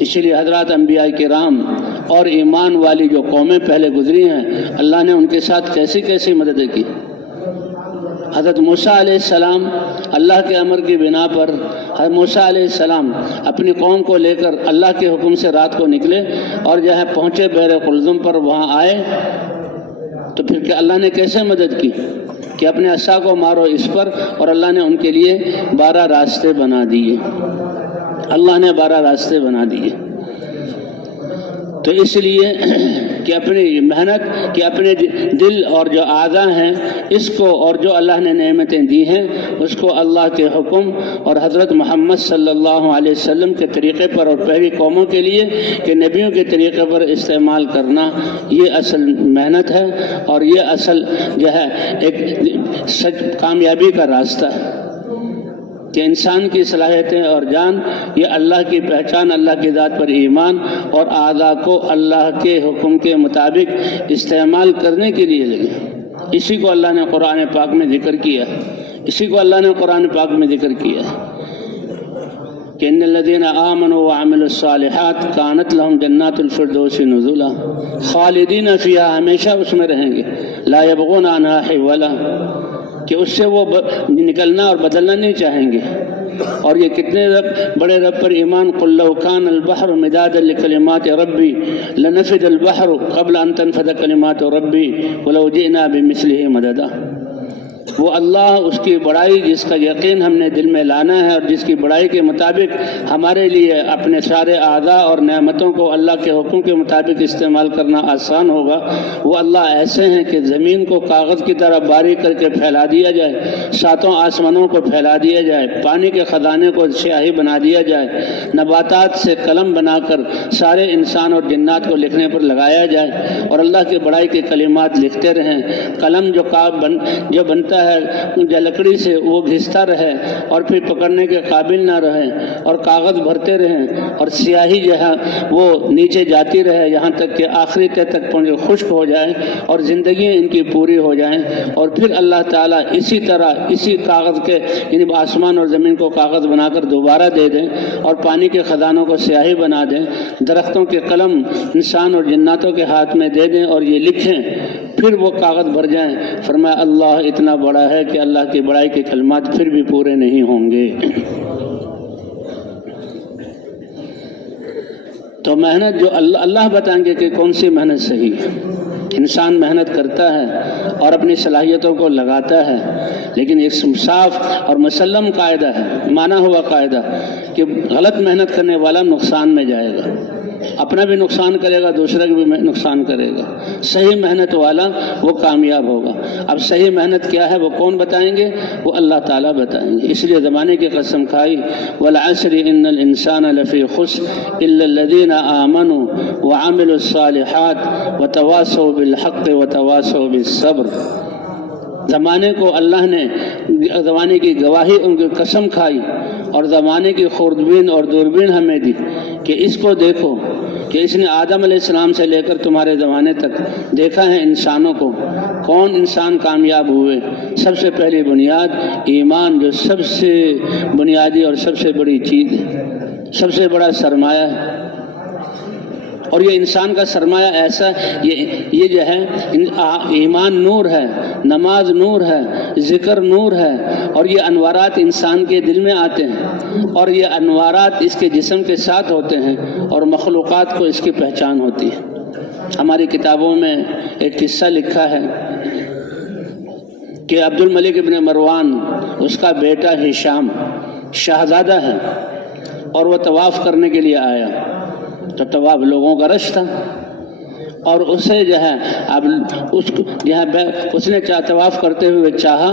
اسی لیے حضرات انبیاء کرام اور ایمان والی جو قومیں پہلے گزری ہیں، اللہ نے ان کے ساتھ کیسی کیسی مدد کی۔ حضرت موسیٰ علیہ السلام اللہ کے امر کی بنا پر، حضرت موسیٰ علیہ السلام اپنی قوم کو لے کر اللہ کے حکم سے رات کو نکلے اور جہاں پہنچے بحر قلزم پر، وہاں آئے تو پھر کہ اللہ نے کیسے مدد کی کہ اپنے عصا کو مارو اس پر، اور اللہ نے ان کے لیے 12 راستے بنا دیے، اللہ نے 12 راستے بنا دیے۔ تو اس لیے کہ اپنی محنت، کہ اپنے دل اور جو اعضاء ہیں اس کو، اور جو اللہ نے نعمتیں دی ہیں اس کو اللہ کے حکم اور حضرت محمد صلی اللہ علیہ وسلم کے طریقے پر، اور پہلی قوموں کے لیے کہ نبیوں کے طریقے پر استعمال کرنا، یہ اصل محنت ہے اور یہ اصل جو ہے ایک سچ کامیابی کا راستہ ہے کہ انسان کی صلاحیتیں اور جان، یہ اللہ کی پہچان، اللہ کی ذات پر ایمان اور اعضاء کو اللہ کے حکم کے مطابق استعمال کرنے کے لیے لگے۔ اسی کو اللہ نے قرآن پاک میں ذکر کیا، اسی کو اللہ نے قرآن پاک میں ذکر کیا کہ ان الذین آمنوا وعملوا الصالحات کانت لہم جنات الفردوس نزلا خالدین فیہا، ہمیشہ اس میں رہیں گے، لا یبغون عنہا حولا، کہ اس سے وہ نکلنا اور بدلنا نہیں چاہیں گے۔ اور یہ کتنے بڑے رب پر ایمان، قل لو کان البحر مدادا لکلمات ربی لنفد البحر قبل ان تنفد کلمات ربی ولو جئنا بمثلہ مددا۔ وہ اللہ، اس کی بڑائی جس کا یقین ہم نے دل میں لانا ہے، اور جس کی بڑائی کے مطابق ہمارے لیے اپنے سارے اعضاء اور نعمتوں کو اللہ کے حکم کے مطابق استعمال کرنا آسان ہوگا، وہ اللہ ایسے ہیں کہ زمین کو کاغذ کی طرح باریک کر کے پھیلا دیا جائے، 7 آسمانوں کو پھیلا دیا جائے، پانی کے خزانے کو سیاہی بنا دیا جائے، نباتات سے قلم بنا کر سارے انسان اور جنات کو لکھنے پر لگایا جائے، اور اللہ کی بڑائی کے کلمات لکھتے رہیں، قلم جو بنتا ہے جو لکڑی سے وہ گھستا رہے اور پھر پکڑنے کے قابل نہ رہے، اور کاغذ بھرتے رہیں اور سیاہی جہاں وہ نیچے جاتی رہے یہاں تک کہ آخری تک پہنچے خشک ہو جائے اور زندگی ان کی پوری ہو جائیں، اور پھر اللہ تعالیٰ اسی طرح اسی کاغذ کے، یعنی آسمان اور زمین کو کاغذ بنا کر دوبارہ دے دیں، اور پانی کے خزانوں کو سیاہی بنا دیں، درختوں کے قلم انسان اور جناتوں کے ہاتھ میں دے دیں اور یہ لکھیں، پھر وہ کاغذ بھر جائیں۔ فرمایا اللہ اتنا بڑا ہے کہ اللہ کی بڑائی کے کلمات پھر بھی پورے نہیں ہوں گے۔ تو محنت جو اللہ بتائیں گے کہ کون سی محنت صحیح ہے۔ انسان محنت کرتا ہے اور اپنی صلاحیتوں کو لگاتا ہے، لیکن ایک صاف اور مسلم قاعدہ ہے، مانا ہوا قاعدہ کہ غلط محنت کرنے والا نقصان میں جائے گا، اپنا بھی نقصان کرے گا، دوسرے کا بھی نقصان کرے گا۔ صحیح محنت والا وہ کامیاب ہوگا۔ اب صحیح محنت کیا ہے وہ کون بتائیں گے؟ وہ اللہ تعالیٰ بتائیں گے۔ اس لیے زمانے کی قسم کھائی، والعصر ان الانسان لفی خسر الا الذین آمنوا وعملوا الصالحات وتواصوا بالحق وتواصوا بالصبر۔ زمانے کو اللہ نے زمانے کی گواہی ان کی قسم کھائی اور زمانے کی خوردبین اور دوربین ہمیں دی کہ اس کو دیکھو کہ اس نے آدم علیہ السلام سے لے کر تمہارے زمانے تک دیکھا ہے انسانوں کو، کون انسان کامیاب ہوئے۔ سب سے پہلی بنیاد ایمان، جو سب سے بنیادی اور سب سے بڑی چیز ہے، سب سے بڑا سرمایہ ہے۔ اور یہ انسان کا سرمایہ ایسا، یہ جو ہے ایمان نور ہے، نماز نور ہے، ذکر نور ہے، اور یہ انوارات انسان کے دل میں آتے ہیں اور یہ انوارات اس کے جسم کے ساتھ ہوتے ہیں اور مخلوقات کو اس کی پہچان ہوتی ہے۔ ہماری کتابوں میں ایک قصہ لکھا ہے کہ عبد الملک ابن مروان، اس کا بیٹا ہشام شہزادہ ہے، اور وہ طواف کرنے کے لیے آیا تو طواف لوگوں کا رش تھا، اور اسے جو ہے اب اس نے طواف کرتے ہوئے چاہا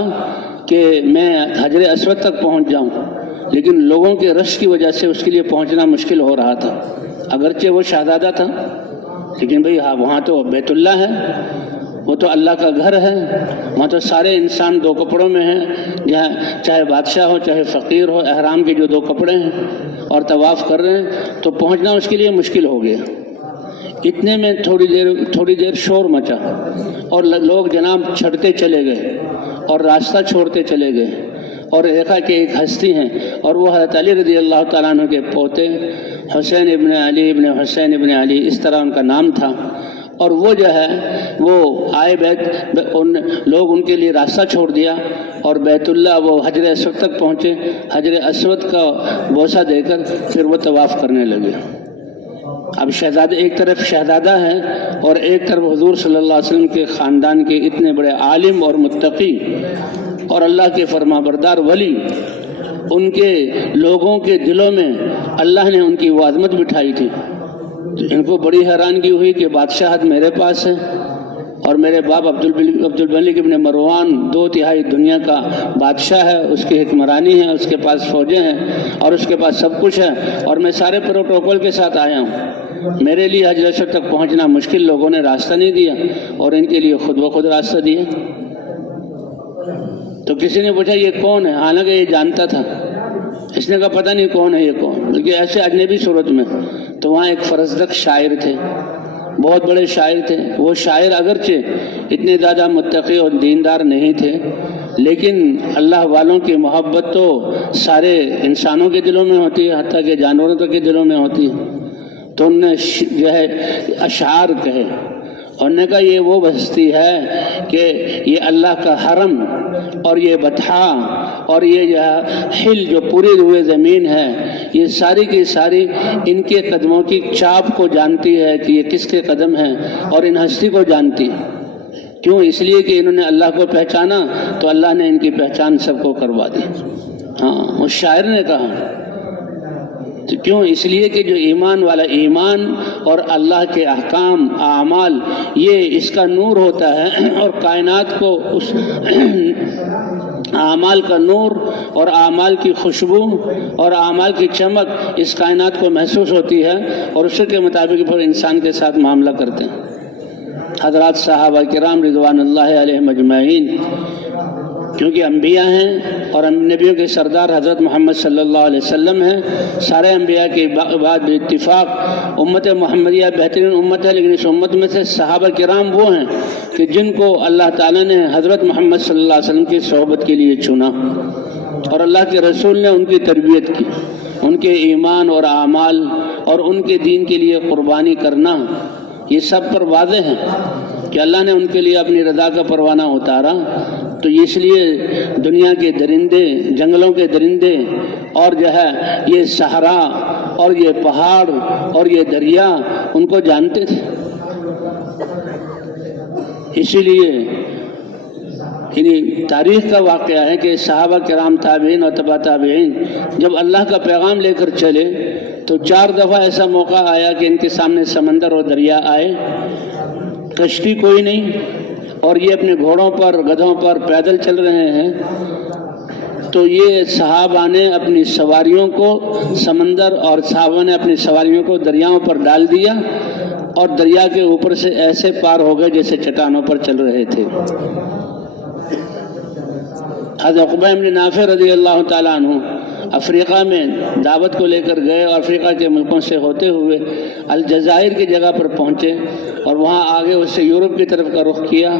کہ میں حجر اسود تک پہنچ جاؤں، لیکن لوگوں کے رش کی وجہ سے اس کے لیے پہنچنا مشکل ہو رہا تھا۔ اگرچہ وہ شہزادہ تھا، لیکن بھئی وہاں تو بیت اللہ ہے، وہ تو اللہ کا گھر ہے، وہاں تو سارے انسان دو کپڑوں میں ہیں، جہاں چاہے بادشاہ ہو چاہے فقیر ہو، احرام کے جو دو کپڑے ہیں اور طواف کر رہے ہیں، تو پہنچنا اس کے لیے مشکل ہو گیا۔ اتنے میں تھوڑی دیر شور مچا اور لوگ جناب چھڑتے چلے گئے اور راستہ چھوڑتے چلے گئے، اور دیکھا کہ ایک ہستی ہیں، اور وہ حضرت علی رضی اللہ تعالیٰ عنہ کے پوتے حسین ابن علی ابن حسین ابن علی، اس طرح ان کا نام تھا، اور وہ جو ہے وہ آئے لوگ ان کے لیے راستہ چھوڑ دیا اور بیت اللہ وہ حجر اسود تک پہنچے، حجر اسود کا بوسہ دے کر پھر وہ طواف کرنے لگے۔ اب شہزادہ ایک طرف شہزادہ ہے اور ایک طرف حضور صلی اللہ علیہ وسلم کے خاندان کے اتنے بڑے عالم اور متقی اور اللہ کے فرما بردار ولی، ان کے لوگوں کے دلوں میں اللہ نے ان کی وہ عظمت بٹھائی تھی۔ تو ان کو بڑی حیرانگی ہوئی کہ بادشاہت میرے پاس ہے اور میرے باپ عبد الملک ابن مروان 2/3 دنیا کا بادشاہ ہے، اس کی حکمرانی ہے، اس کے پاس فوجیں ہیں اور اس کے پاس سب کچھ ہے، اور میں سارے پروٹوکول کے ساتھ آیا ہوں۔ میرے لیے حجر اسود تک پہنچنا مشکل، لوگوں نے راستہ نہیں دیا اور ان کے لیے خود بخود راستہ دیا۔ تو کسی نے پوچھا یہ کون ہے؟ حالانکہ یہ جانتا تھا، اس نے کہا پتہ نہیں کون ہے یہ کون، بلکہ ایسے اجنبی صورت میں۔ تو وہاں ایک فرزدق شاعر تھے، بہت بڑے شاعر تھے۔ وہ شاعر اگرچہ اتنے زیادہ متقی اور دیندار نہیں تھے، لیکن اللہ والوں کی محبت تو سارے انسانوں کے دلوں میں ہوتی ہے، حتیٰ کہ جانوروں تک کے دلوں میں ہوتی ہے۔ تو انہوں نے جو ہے اشعار کہے، اور نے کہا یہ وہ بستی ہے کہ یہ اللہ کا حرم اور یہ بطحا اور یہ جو ہل جو پوری ہوئے زمین ہے، یہ ساری کی ساری ان کے قدموں کی چاپ کو جانتی ہے کہ یہ کس کے قدم ہیں، اور ان ہستی کو جانتی ہے۔ کیوں؟ اس لیے کہ انہوں نے اللہ کو پہچانا تو اللہ نے ان کی پہچان سب کو کروا دی۔ ہاں، اس شاعر نے کہا تو کیوں؟ اس لیے کہ جو ایمان والا، ایمان اور اللہ کے احکام اعمال، یہ اس کا نور ہوتا ہے، اور کائنات کو اس اعمال کا نور اور اعمال کی خوشبو اور اعمال کی چمک اس کائنات کو محسوس ہوتی ہے، اور اسی کے مطابق پھر انسان کے ساتھ معاملہ کرتے ہیں۔ حضرات صحابہ کرام رضوان اللہ علیہم اجمعین، کیونکہ انبیاء ہیں اور نبیوں کے سردار حضرت محمد صلی اللہ علیہ وسلم ہیں، سارے انبیاء کے بعد اتفاق امت محمدیہ بہترین امت ہے، لیکن اس امت میں سے صحابہ کرام وہ ہیں کہ جن کو اللہ تعالیٰ نے حضرت محمد صلی اللہ علیہ وسلم کی صحبت کے لیے چنا، اور اللہ کے رسول نے ان کی تربیت کی، ان کے ایمان اور اعمال اور ان کے دین کے لیے قربانی کرنا، یہ سب پر واضح ہے کہ اللہ نے ان کے لیے اپنی رضا کا پروانہ اتارا۔ تو اس لیے دنیا کے درندے، جنگلوں کے درندے اور جو ہے یہ صحرا اور یہ پہاڑ اور یہ دریا ان کو جانتے تھے۔ اسی لیے یعنی تاریخ کا واقعہ ہے کہ صحابہ کرام تابعین اور تبع تابعین جب اللہ کا پیغام لے کر چلے تو 4 دفعہ ایسا موقع آیا کہ ان کے سامنے سمندر اور دریا آئے، کشتی کوئی نہیں، اور یہ اپنے گھوڑوں پر گدھوں پر پیدل چل رہے ہیں۔ تو یہ صحابہ نے اپنی سواریوں کو سمندر اور صحابہ نے اپنی سواریوں کو دریاؤں پر ڈال دیا اور دریا کے اوپر سے ایسے پار ہو گئے جیسے چٹانوں پر چل رہے تھے۔ حضرت عقبہ بن نافع رضی اللہ تعالیٰ عنہ افریقہ میں دعوت کو لے کر گئے اور افریقہ کے ملکوں سے ہوتے ہوئے الجزائر کی جگہ پر پہنچے اور وہاں آگے اس سے یورپ کی طرف کا رخ کیا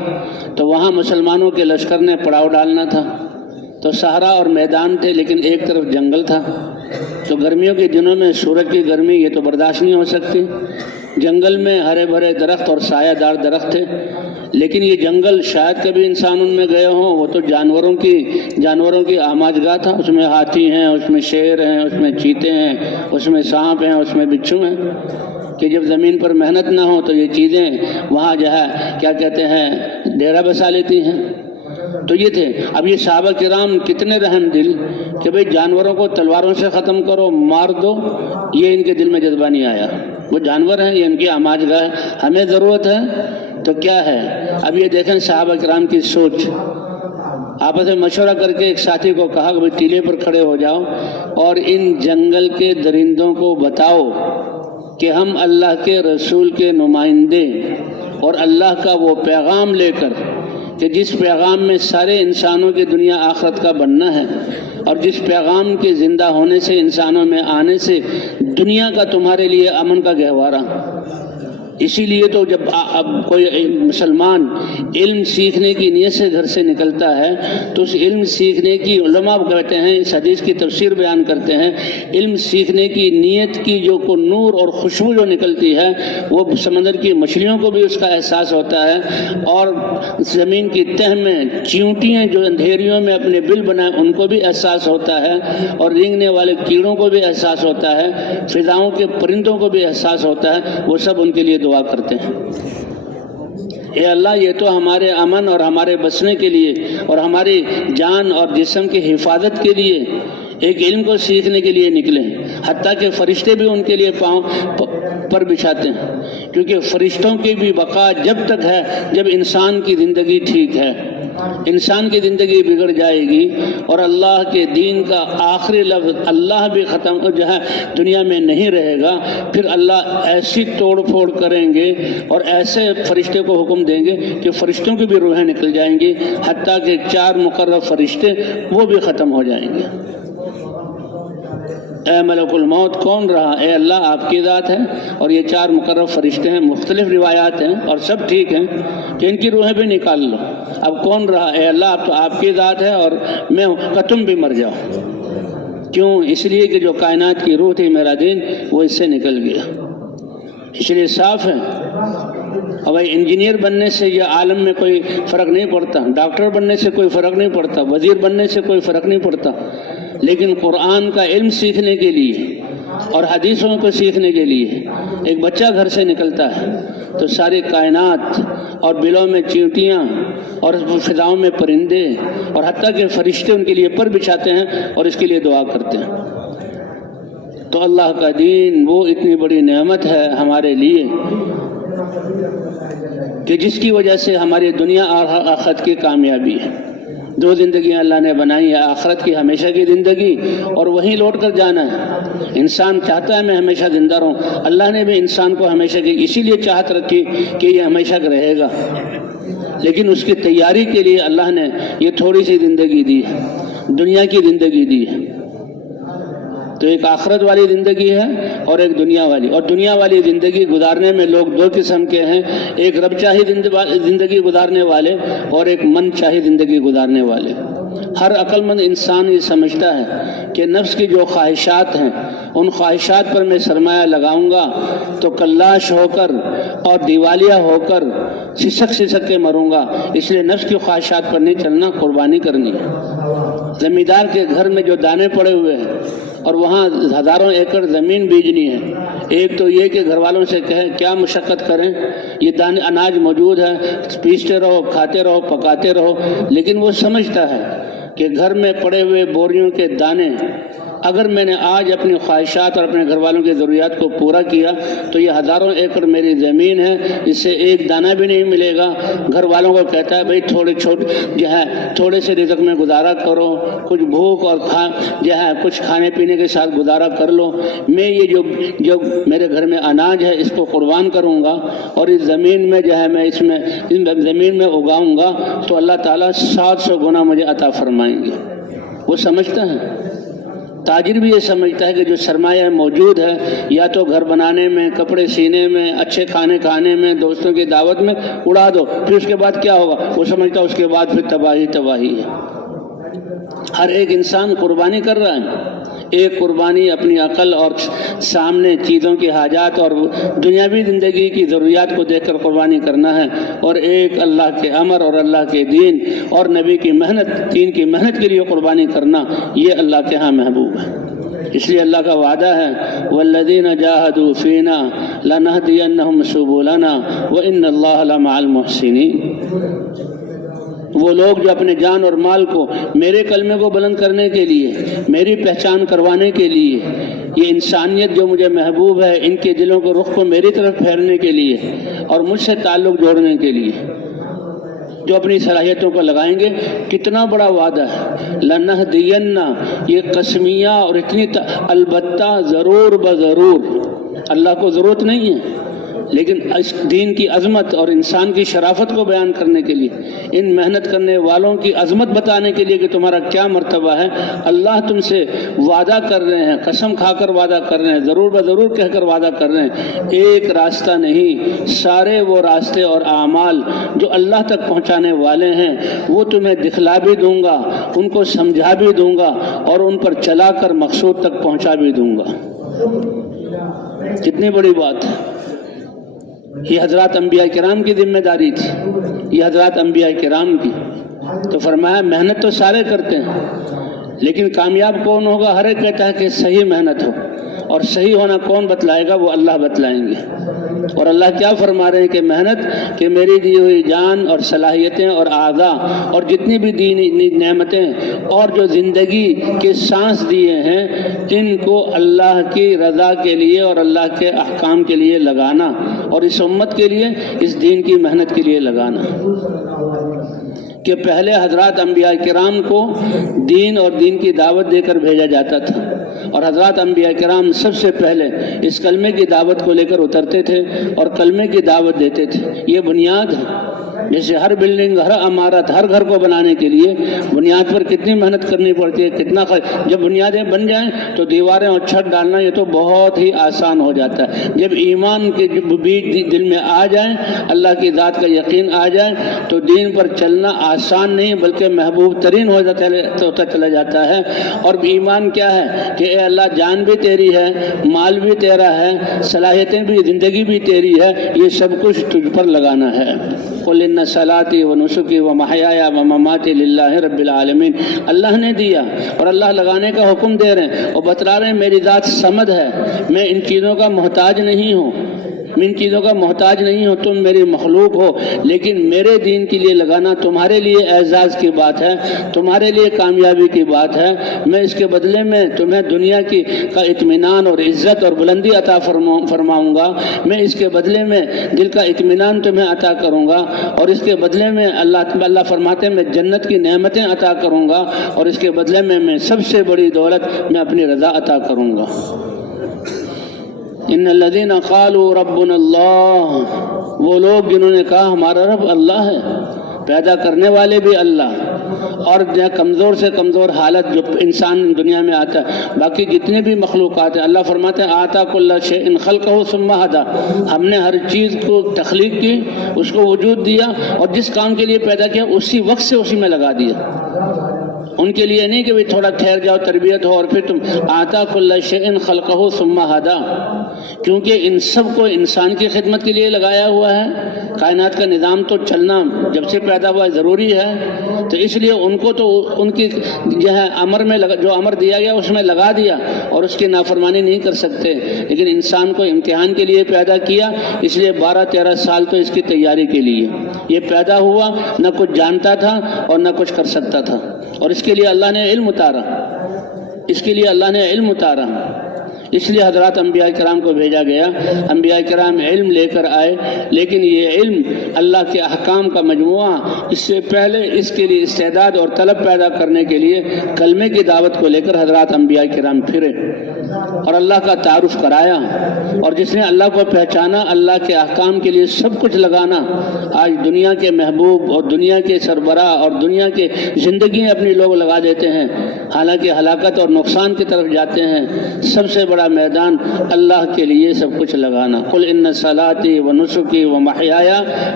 تو وہاں مسلمانوں کے لشکر نے پڑاؤ ڈالنا تھا، تو صحرا اور میدان تھے لیکن ایک طرف جنگل تھا، تو گرمیوں کے دنوں میں سورج کی گرمی یہ تو برداشت نہیں ہو سکتی، جنگل میں ہرے بھرے درخت اور سایہ دار درخت تھے، لیکن یہ جنگل شاید کبھی انسان ان میں گئے ہوں، وہ تو جانوروں کی آماج گاہ تھا، اس میں ہاتھی ہیں، اس میں شیر ہیں، اس میں چیتے ہیں، اس میں سانپ ہیں، اس میں بچھو ہیں، کہ جب زمین پر محنت نہ ہو تو یہ چیزیں وہاں جو ہے کیا کہتے ہیں ڈیرا بسا لیتی ہیں۔ تو یہ تھے۔ اب یہ صحابہ کرام کتنے رحم دل کہ بھئی جانوروں کو تلواروں سے ختم کرو، مار دو، یہ ان کے دل میں جذبہ نہیں آیا۔ وہ جانور ہیں، یہ ان کی آماج گاہ ہے، ہمیں ضرورت ہے تو کیا ہے۔ اب یہ دیکھیں صحابہ کرام کی سوچ، آپس میں مشورہ کر کے ایک ساتھی کو کہا کہ بھئی ٹیلے پر کھڑے ہو جاؤ اور ان جنگل کے درندوں کو بتاؤ کہ ہم اللہ کے رسول کے نمائندے اور اللہ کا وہ پیغام لے کر کہ جس پیغام میں سارے انسانوں کی دنیا آخرت کا بننا ہے اور جس پیغام کے زندہ ہونے سے انسانوں میں آنے سے دنیا کا تمہارے لیے امن کا گہوارہ۔ اسی لیے تو جب اب کوئی مسلمان علم سیکھنے کی نیت سے گھر سے نکلتا ہے تو اس علم سیکھنے کی علماء کہتے ہیں، اس حدیث کی تفسیر بیان کرتے ہیں، علم سیکھنے کی نیت کی جو کو نور اور خوشبو جو نکلتی ہے وہ سمندر کی مچھلیوں کو بھی اس کا احساس ہوتا ہے، اور زمین کی تہ میں چیونٹیاں جو اندھیریوں میں اپنے بل بنائے ان کو بھی احساس ہوتا ہے، اور رینگنے والے کیڑوں کو بھی احساس ہوتا ہے، فضاؤں کے پرندوں کو بھی احساس ہوتا ہے، وہ سب ان کے لیے دعا کرتے ہیں۔ اے اللہ یہ تو ہمارے امن اور ہمارے بسنے کے لیے اور ہماری جان اور جسم کی حفاظت کے لیے ایک علم کو سیکھنے کے لیے نکلے ہیں، حتیٰ کہ فرشتے بھی ان کے لیے پاؤں پر بچھاتے ہیں، کیونکہ فرشتوں کی بھی بقا جب تک ہے جب انسان کی زندگی ٹھیک ہے۔ انسان کی زندگی بگڑ جائے گی اور اللہ کے دین کا آخری لفظ اللہ بھی ختم جو ہے دنیا میں نہیں رہے گا، پھر اللہ ایسی توڑ پھوڑ کریں گے اور ایسے فرشتے کو حکم دیں گے کہ فرشتوں کی بھی روحیں نکل جائیں گی، حتیٰ کہ 4 مقرر فرشتے وہ بھی ختم ہو جائیں گے۔ اے ملک الموت کون رہا؟ اے اللہ آپ کی ذات ہے اور یہ 4 مقرر فرشتے ہیں، مختلف روایات ہیں اور سب ٹھیک ہیں کہ ان کی روحیں بھی نکال لو، اب کون رہا؟ اے اللہ اب تو آپ کی ذات ہے اور میں کہ تم بھی مر جاؤ۔ کیوں؟ اس لیے کہ جو کائنات کی روح تھی میرا دین وہ اس سے نکل گیا، اس لیے صاف ہے۔ اور بھائی انجینئر بننے سے یا عالم میں کوئی فرق نہیں پڑتا، ڈاکٹر بننے سے کوئی فرق نہیں پڑتا، وزیر بننے سے کوئی فرق نہیں پڑتا، لیکن قرآن کا علم سیکھنے کے لیے اور حدیثوں کو سیکھنے کے لیے ایک بچہ گھر سے نکلتا ہے تو ساری کائنات اور بلوں میں چیونٹیاں اور فضاؤں میں پرندے اور حتیٰ کہ فرشتے ان کے لیے پر بچھاتے ہیں اور اس کے لیے دعا کرتے ہیں۔ تو اللہ کا دین وہ اتنی بڑی نعمت ہے ہمارے لیے کہ جس کی وجہ سے ہماری دنیا اور آخرت کی کامیابی ہے۔ 2 زندگیاں اللہ نے بنائی ہے، آخرت کی ہمیشہ کی زندگی اور وہیں لوٹ کر جانا ہے۔ انسان چاہتا ہے میں ہمیشہ زندہ رہوں، اللہ نے بھی انسان کو ہمیشہ کی اسی لیے چاہت رکھی کہ یہ ہمیشہ رہے گا، لیکن اس کی تیاری کے لیے اللہ نے یہ تھوڑی سی زندگی دی ہے، دنیا کی زندگی دی ہے۔ تو ایک آخرت والی زندگی ہے اور ایک دنیا والی، اور دنیا والی زندگی گزارنے میں لوگ 2 قسم کے ہیں، ایک رب چاہی زندگی گزارنے والے اور ایک من چاہی زندگی گزارنے والے۔ ہر عقل مند انسان یہ سمجھتا ہے کہ نفس کی جو خواہشات ہیں ان خواہشات پر میں سرمایہ لگاؤں گا تو کلاش ہو کر اور دیوالیہ ہو کر سسک کے مروں گا، اس لیے نفس کی خواہشات پر نہیں چلنا، قربانی کرنی ہے۔ زمیندار کے گھر میں جو دانے پڑے ہوئے ہیں اور وہاں ہزاروں ایکڑ زمین بیجنی ہے، ایک تو یہ کہ گھر والوں سے کہیں کیا مشقت کریں، یہ دانے اناج موجود ہے، پیستے رہو، کھاتے رہو، پکاتے رہو، لیکن وہ سمجھتا ہے کہ گھر میں پڑے ہوئے بوریوں کے دانے اگر میں نے آج اپنی خواہشات اور اپنے گھر والوں کی ضروریات کو پورا کیا تو یہ ہزاروں ایکڑ میری زمین ہے، اس سے ایک دانہ بھی نہیں ملے گا۔ گھر والوں کو کہتا ہے بھائی تھوڑے سے رزق میں گزارا کرو، کچھ بھوک اور کچھ کھانے پینے کے ساتھ گزارا کر لو، میں یہ جو میرے گھر میں اناج ہے اس کو قربان کروں گا اور اس زمین میں میں اس زمین میں اگاؤں گا تو اللہ تعالیٰ 700 گنا مجھے عطا فرمائیں گے۔ وہ سمجھتا ہے، تاجر بھی یہ سمجھتا ہے کہ جو سرمایہ موجود ہے یا تو گھر بنانے میں، کپڑے سینے میں، اچھے کھانے کھانے میں، دوستوں کی دعوت میں اڑا دو، پھر اس کے بعد کیا ہوگا؟ وہ سمجھتا ہے اس کے بعد پھر تباہی ہے۔ ہر ایک انسان قربانی کر رہا ہے، ایک قربانی اپنی عقل اور سامنے چیزوں کی حاجات اور دنیاوی زندگی کی ضروریات کو دیکھ کر قربانی کرنا ہے، اور ایک اللہ کے امر اور اللہ کے دین اور نبی کی محنت، دین کی محنت کے لیے قربانی کرنا، یہ اللہ کے ہاں محبوب ہے۔ اس لیے اللہ کا وعدہ ہے والذین جاہدوا فینا لنہدینہم سبلنا وان اللہ لمع المحسنین۔ وہ لوگ جو اپنے جان اور مال کو میرے کلمے کو بلند کرنے کے لیے، میری پہچان کروانے کے لیے، یہ انسانیت جو مجھے محبوب ہے ان کے دلوں کو رخ کو میری طرف پھیرنے کے لیے اور مجھ سے تعلق جوڑنے کے لیے جو اپنی صلاحیتوں کو لگائیں گے، کتنا بڑا وعدہ ہے۔ لنہدینہ، یہ قسمیہ اور اتنی البتہ، ضرور بضرور، اللہ کو ضرورت نہیں ہے لیکن اس دین کی عظمت اور انسان کی شرافت کو بیان کرنے کے لیے، ان محنت کرنے والوں کی عظمت بتانے کے لیے کہ تمہارا کیا مرتبہ ہے، اللہ تم سے وعدہ کر رہے ہیں، قسم کھا کر وعدہ کر رہے ہیں، ضرور بضرور کہہ کر وعدہ کر رہے ہیں۔ ایک راستہ نہیں، سارے وہ راستے اور اعمال جو اللہ تک پہنچانے والے ہیں وہ تمہیں دکھلا بھی دوں گا، ان کو سمجھا بھی دوں گا اور ان پر چلا کر مقصود تک پہنچا بھی دوں گا۔ کتنی بڑی بات ہے۔ یہ حضرات انبیاء کرام کی ذمہ داری تھی، یہ حضرات انبیاء کرام کی۔ تو فرمایا محنت تو سارے کرتے ہیں لیکن کامیاب کون ہوگا؟ ہر ایک کہتا ہے کہ صحیح محنت ہو، اور صحیح ہونا کون بتلائے گا؟ وہ اللہ بتلائیں گے۔ اور اللہ کیا فرما رہے ہیں کہ محنت، کہ میری دی ہوئی جان اور صلاحیتیں اور اعضاء اور جتنی بھی دینی نعمتیں اور جو زندگی کے سانس دیے ہیں ان کو اللہ کی رضا کے لیے اور اللہ کے احکام کے لیے لگانا اور اس امت کے لیے، اس دین کی محنت کے لیے لگانا۔ کہ پہلے حضرات انبیاء کرام کو دین اور دین کی دعوت دے کر بھیجا جاتا تھا، اور حضرات انبیاء کرام سب سے پہلے اس کلمے کی دعوت کو لے کر اترتے تھے اور کلمے کی دعوت دیتے تھے۔ یہ بنیاد ہے۔ جیسے ہر بلڈنگ، ہر عمارت، ہر گھر کو بنانے کے لیے بنیاد پر کتنی محنت کرنی پڑتی ہے، کتنا جب بنیادیں بن جائیں تو دیواریں اور چھت ڈالنا یہ تو بہت ہی آسان ہو جاتا ہے۔ جب ایمان کے بیج دل میں آ جائیں، اللہ کی ذات کا یقین آ جائے تو دین پر چلنا آسان نہیں بلکہ محبوب ترین ہوتا چلا جاتا ہے۔ اور ایمان کیا ہے کہ اے اللہ، جان بھی تیری ہے، مال بھی تیرا ہے، صلاحیتیں بھی، زندگی بھی تیری ہے، یہ سب کچھ تجھ پر لگانا ہے۔ قل ان صلاتی و نسکی و محیایا و مماتی للہ رب العالمین، اللہ نے دیا اور اللہ لگانے کا حکم دے رہے ہیں اور بتلا رہے ہیں میری ذات صمد ہے، میں ان چیزوں کا محتاج نہیں ہوں، میں ان چیزوں کا محتاج نہیں ہوں، تم میری مخلوق ہو، لیکن میرے دین کے لیے لگانا تمہارے لیے اعزاز کی بات ہے، تمہارے لیے کامیابی کی بات ہے۔ میں اس کے بدلے میں تمہیں دنیا کا اطمینان اور عزت اور بلندی عطا فرماؤں گا، میں اس کے بدلے میں دل کا اطمینان تمہیں عطا کروں گا، اور اس کے بدلے میں اللہ فرماتے ہیں میں جنت کی نعمتیں عطا کروں گا، اور اس کے بدلے میں سب سے بڑی دولت میں اپنی رضا عطا کروں گا۔ ان الذین قالوا ربنا اللہ، وہ لوگ جنہوں نے کہا ہمارا رب اللہ ہے، پیدا کرنے والے بھی اللہ، اور کمزور سے کمزور حالت جو انسان دنیا میں آتا ہے، باقی جتنے بھی مخلوقات ہیں، اللہ فرماتے ہیں آتا کل شیء خلقہ ثم ہدی، ہم نے ہر چیز کو تخلیق کی، اس کو وجود دیا، اور جس کام کے لیے پیدا کیا اسی وقت سے اسی میں لگا دیا۔ ان کے لیے نہیں کہ بھی تھوڑا ٹھہر جاؤ تربیت ہو اور پھر تم آتا کل شیء خلقہ ثم ہدی، کیونکہ ان سب کو انسان کی خدمت کے لیے لگایا ہوا ہے۔ کائنات کا نظام تو چلنا جب سے پیدا ہوا ضروری ہے، تو اس لیے ان کو تو ان کی جو ہے امر میں جو امر دیا گیا اس میں لگا دیا، اور اس کی نافرمانی نہیں کر سکتے۔ لیکن انسان کو امتحان کے لیے پیدا کیا، اس لیے 12-13 سال تو اس کی تیاری کے لیے یہ پیدا ہوا، نہ کچھ جانتا تھا اور نہ کچھ کر سکتا تھا، اور اس کے لیے اللہ نے علم اتارا، اس کے لیے اللہ نے علم اتارا۔ اس لیے حضرات انبیاء کرام کو بھیجا گیا، انبیاء کرام علم لے کر آئے، لیکن یہ علم اللہ کے احکام کا مجموعہ، اس سے پہلے اس کے لیے استعداد اور طلب پیدا کرنے کے لیے کلمے کی دعوت کو لے کر حضرات انبیاء کرام پھرے اور اللہ کا تعارف کرایا، اور جس نے اللہ کو پہچانا، اللہ کے احکام کے لیے سب کچھ لگانا، آج دنیا کے محبوب اور دنیا کے سربراہ اور دنیا کے زندگی اپنی لوگ لگا دیتے ہیں، حالانکہ ہلاکت اور نقصان کی طرف جاتے ہیں۔ سب سے بڑا میدان اللہ کے لیے سب کچھ لگانا۔ قل ان صلاتی و نسکی و محیای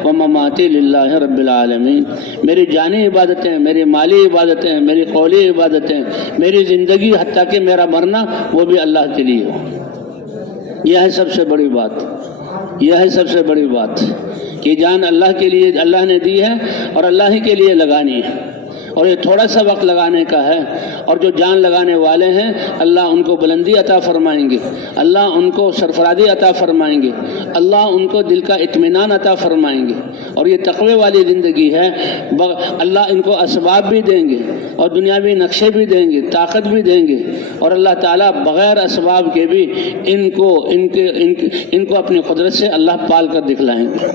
و مماتی للہ رب العالمین، میری جانی عبادتیں، میری مالی عبادتیں، میری قولی عبادتیں، میری زندگی حتیٰ کہ میرا مرنا وہ بھی اللہ کے لیے ہو۔ یہ ہے سب سے بڑی بات، یہ ہے سب سے بڑی بات کہ جان اللہ کے لیے اللہ نے دی ہے اور اللہ ہی کے لیے لگانی ہے، اور یہ تھوڑا سا وقت لگانے کا ہے، اور جو جان لگانے والے ہیں اللہ ان کو بلندی عطا فرمائیں گے، اللہ ان کو سرفرازی عطا فرمائیں گے، اللہ ان کو دل کا اطمینان عطا فرمائیں گے، اور یہ تقوی والی زندگی ہے۔ اللہ ان کو اسباب بھی دیں گے اور دنیاوی نقشے بھی دیں گے، طاقت بھی دیں گے، اور اللہ تعالیٰ بغیر اسباب کے بھی ان کو اپنی قدرت سے اللہ پال کر دکھلائیں گے۔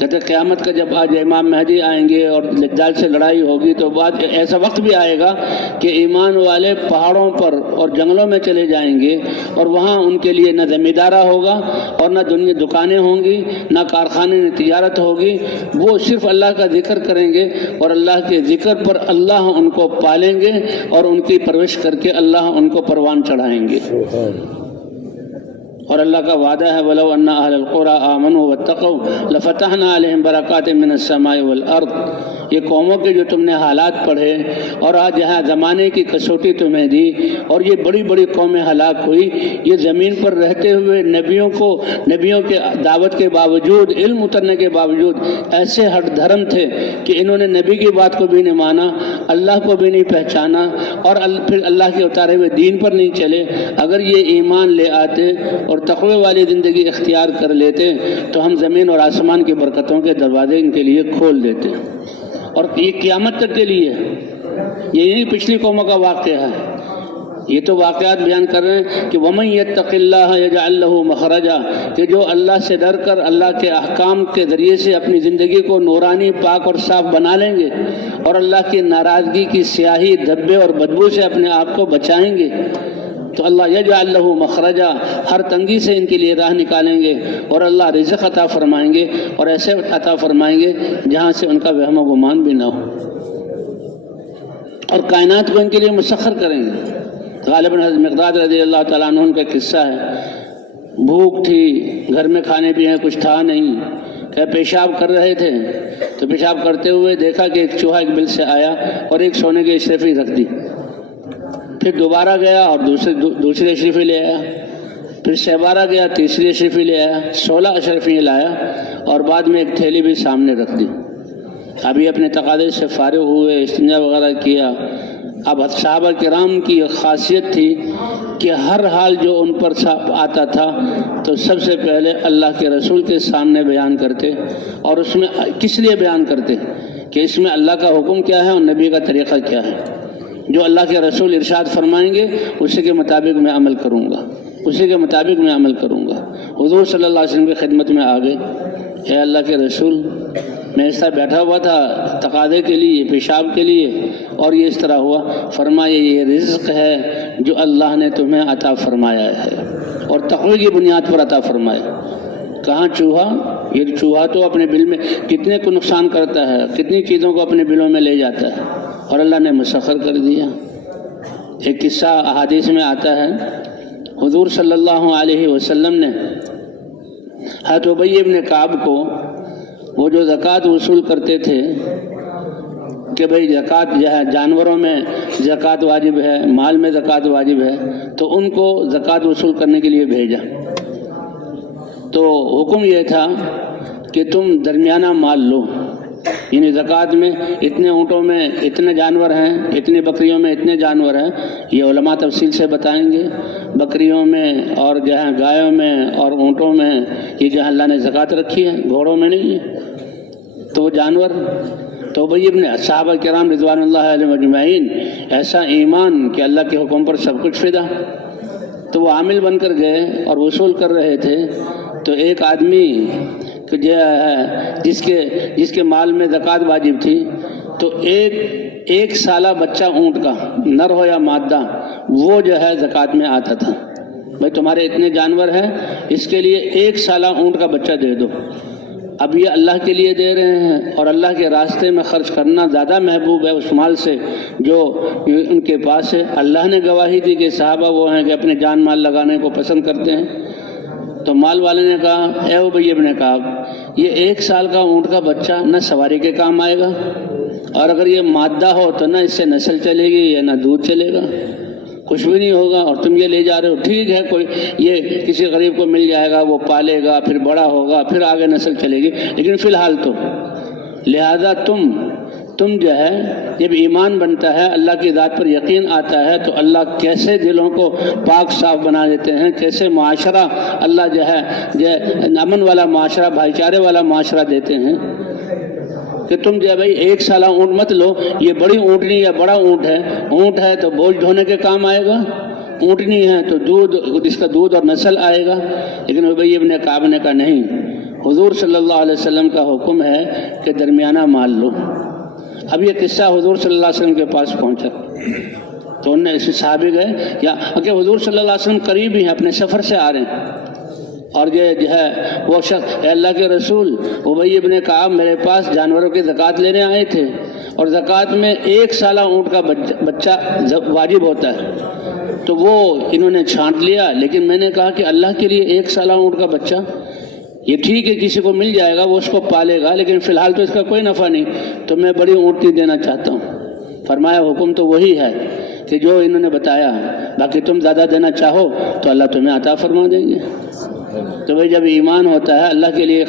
جب قیامت کا جب آج امام مہدی آئیں گے اور دجال سے لڑائی ہوگی، تو بعد ایسا وقت بھی آئے گا کہ ایمان والے پہاڑوں پر اور جنگلوں میں چلے جائیں گے، اور وہاں ان کے لیے نہ زمیندارہ ہوگا اور نہ دکانیں ہوں گی، نہ کارخانے، نہ تجارت ہوگی، وہ صرف اللہ کا ذکر کریں گے، اور اللہ کے ذکر پر اللہ ان کو پالیں گے، اور ان کی پرورش کر کے اللہ ان کو پروان چڑھائیں گے۔ اور اللہ کا وعدہ ہے وَلَوْ أَنَّ أَهْلَ الْقُرَىٰ آمَنُوا وَاتَّقَوْا لَفَتَحْنَا عَلَيْهِمْ بَرَكَاتٍ مِّنَ السَّمَاءِ وَالْأَرْضِ۔ یہ قوموں کے جو تم نے حالات پڑھے اور آج یہاں زمانے کی کسوٹی تمہیں دی، اور یہ بڑی بڑی قومیں ہلاک ہوئی، یہ زمین پر رہتے ہوئے نبیوں کے دعوت کے باوجود، علم اترنے کے باوجود ایسے ہٹ دھرم تھے کہ انہوں نے نبی کی بات کو بھی نہیں مانا، اللہ کو بھی نہیں پہچانا، اور پھر اللہ کے اتارے ہوئے دین پر نہیں چلے۔ اگر یہ ایمان لے آتے اور تقوی والی زندگی اختیار کر لیتے تو ہم زمین اور آسمان کی برکتوں کے دروازے ان کے لیے کھول دیتے، اور یہ قیامت تک کے لیے۔ یہی پچھلی قوموں کا واقعہ ہے، یہ تو واقعات بیان کر رہے ہیں کہ وَمَن يَتَّقِ اللَّهَ يَجْعَلْ لَهُ مَخْرَجًا، کہ جو اللہ سے ڈر کر اللہ کے احکام کے ذریعے سے اپنی زندگی کو نورانی، پاک اور صاف بنا لیں گے، اور اللہ کی ناراضگی کی سیاہی، دھبے اور بدبو سے اپنے آپ کو بچائیں گے، تو اللہ یجعل لہ مخرجا، ہر تنگی سے ان کے لیے راہ نکالیں گے، اور اللہ رزق عطا فرمائیں گے، اور ایسے عطا فرمائیں گے جہاں سے ان کا وہم و گمان بھی نہ ہو، اور کائنات کو ان کے لیے مسخر کریں گے۔ غالباً حضرت مقداد رضی اللہ تعالیٰ عنہ کا قصہ ہے، بھوک تھی، گھر میں کھانے پینے کچھ تھا نہیں، کہ پیشاب کر رہے تھے، تو پیشاب کرتے ہوئے دیکھا کہ ایک چوہا ایک بل سے آیا اور ایک سونے کی اشرفی رکھ دی، پھر دوبارہ گیا اور دوسری اشرفی لے آیا، پھر سہ گیا، تیسری اشرفی لے آیا، 16 اشرفی لایا، اور بعد میں ایک تھیلی بھی سامنے رکھ دی۔ ابھی اپنے تقاضے سے فارغ ہوئے، استنجا وغیرہ کیا۔ اب صحابہ کرام کی خاصیت تھی کہ ہر حال جو ان پر آتا تھا تو سب سے پہلے اللہ کے رسول کے سامنے بیان کرتے، اور اس میں کس لیے بیان کرتے کہ اس میں اللہ کا حکم کیا ہے اور نبی کا طریقہ کیا ہے، جو اللہ کے رسول ارشاد فرمائیں گے اسی کے مطابق میں عمل کروں گا، اسی کے مطابق میں عمل کروں گا۔ حضور صلی اللہ علیہ وسلم کی خدمت میں آ گئے، اے اللہ کے رسول، میں اس طرح بیٹھا ہوا تھا تقاضے کے لیے، پیشاب کے لیے، اور یہ اس طرح ہوا۔ فرمایا یہ رزق ہے جو اللہ نے تمہیں عطا فرمایا ہے، اور تقوی کی بنیاد پر عطا فرمایا۔ کہاں چوہا؟ یہ چوہا تو اپنے بل میں کتنے کو نقصان کرتا ہے، کتنی چیزوں کو اپنے بلوں میں لے جاتا ہے، اور اللہ نے مسخر کر دیا۔ ایک قصہ احادیث میں آتا ہے، حضور صلی اللہ علیہ وسلم نے حضرت ابی ابن کعب کو، وہ جو زکوٰۃ وصول کرتے تھے، کہ بھئی زکوٰۃ جو ہے جانوروں میں زکوٰۃ واجب ہے، مال میں زکوٰۃ واجب ہے، تو ان کو زکوٰۃ وصول کرنے کے لیے بھیجا۔ تو حکم یہ تھا کہ تم درمیانہ مال لو، یعنی زکوٰۃ میں اتنے اونٹوں میں اتنے جانور ہیں، اتنی بکریوں میں اتنے جانور ہیں، یہ علماء تفصیل سے بتائیں گے۔ بکریوں میں اور جہاں گایوں میں اور اونٹوں میں یہ جہاں اللہ نے زکوٰۃ رکھی ہے، گھوڑوں میں نہیں ہے، تو وہ جانور۔ تو بھئی ابن صحابہ کرام رضوان اللہ علیہم اجمعین ایسا ایمان کہ اللہ کے حکم پر سب کچھ فدا، تو وہ عامل بن کر گئے اور وصول کر رہے تھے۔ تو ایک آدمی جو ہے جس کے مال میں زکوٰۃ واجب تھی، تو ایک سالہ بچہ اونٹ کا، نر ہو یا مادہ، وہ جو ہے زکوٰۃ میں آتا تھا۔ بھائی تمہارے اتنے جانور ہیں، اس کے لیے ایک سالہ اونٹ کا بچہ دے دو۔ اب یہ اللہ کے لیے دے رہے ہیں، اور اللہ کے راستے میں خرچ کرنا زیادہ محبوب ہے اس مال سے جو ان کے پاس ہے۔ اللہ نے گواہی دی کہ صحابہ وہ ہیں کہ اپنے جان مال لگانے کو پسند کرتے ہیں۔ تو مال والے نے کہا، اے ابی ابن کعب، یہ ایک سال کا اونٹ کا بچہ نہ سواری کے کام آئے گا، اور اگر یہ مادہ ہو تو نہ اس سے نسل چلے گی یا نہ دودھ چلے گا، کچھ بھی نہیں ہوگا، اور تم یہ لے جا رہے ہو۔ ٹھیک ہے، کوئی یہ کسی غریب کو مل جائے گا، وہ پالے گا، پھر بڑا ہوگا، پھر آگے نسل چلے گی، لیکن فی الحال تو لہذا تم جو ہے جب ایمان بنتا ہے، اللہ کی ذات پر یقین آتا ہے، تو اللہ کیسے دلوں کو پاک صاف بنا دیتے ہیں، کیسے معاشرہ اللہ جو ہے امن والا معاشرہ، بھائی چارے والا معاشرہ دیتے ہیں کہ تم جو ہے بھائی ایک سالہ اونٹ مت لو، یہ بڑی اونٹنی یا بڑا اونٹ ہے تو بوجھ ڈھونے کے کام آئے گا، اونٹنی ہے تو اس کا دودھ اور نسل آئے گا۔ لیکن ابی ابن کعب نے کہا نہیں، حضور صلی اللہ علیہ وسلم کا حکم ہے کہ درمیانہ مال لو۔ اب یہ قصہ حضور صلی اللہ علیہ وسلم کے پاس پہنچا، تو انہوں نے اس صحابی گئے یا کہ حضور صلی اللہ علیہ وسلم قریب ہی ہیں، اپنے سفر سے آ رہے ہیں، اور یہ جو ہے وہ شخص، اے اللہ کے رسول، ابی ابن کعب میرے پاس جانوروں کی زکوٰۃ لینے آئے تھے، اور زکوٰۃ میں ایک سالہ اونٹ کا بچہ واجب ہوتا ہے، تو وہ انہوں نے چھانٹ لیا، لیکن میں نے کہا کہ اللہ کے لیے ایک سالہ اونٹ کا بچہ، یہ ٹھیک ہے کسی کو مل جائے گا وہ اس کو پالے گا، لیکن فی الحال تو اس کا کوئی نفع نہیں، تو میں بڑی اونٹنی دینا چاہتا ہوں۔ فرمایا حکم تو وہی ہے کہ جو انہوں نے بتایا، باقی تم زیادہ دینا چاہو تو اللہ تمہیں عطا فرما دیں گے۔ تو بھائی جب ایمان ہوتا ہے اللہ کے لیے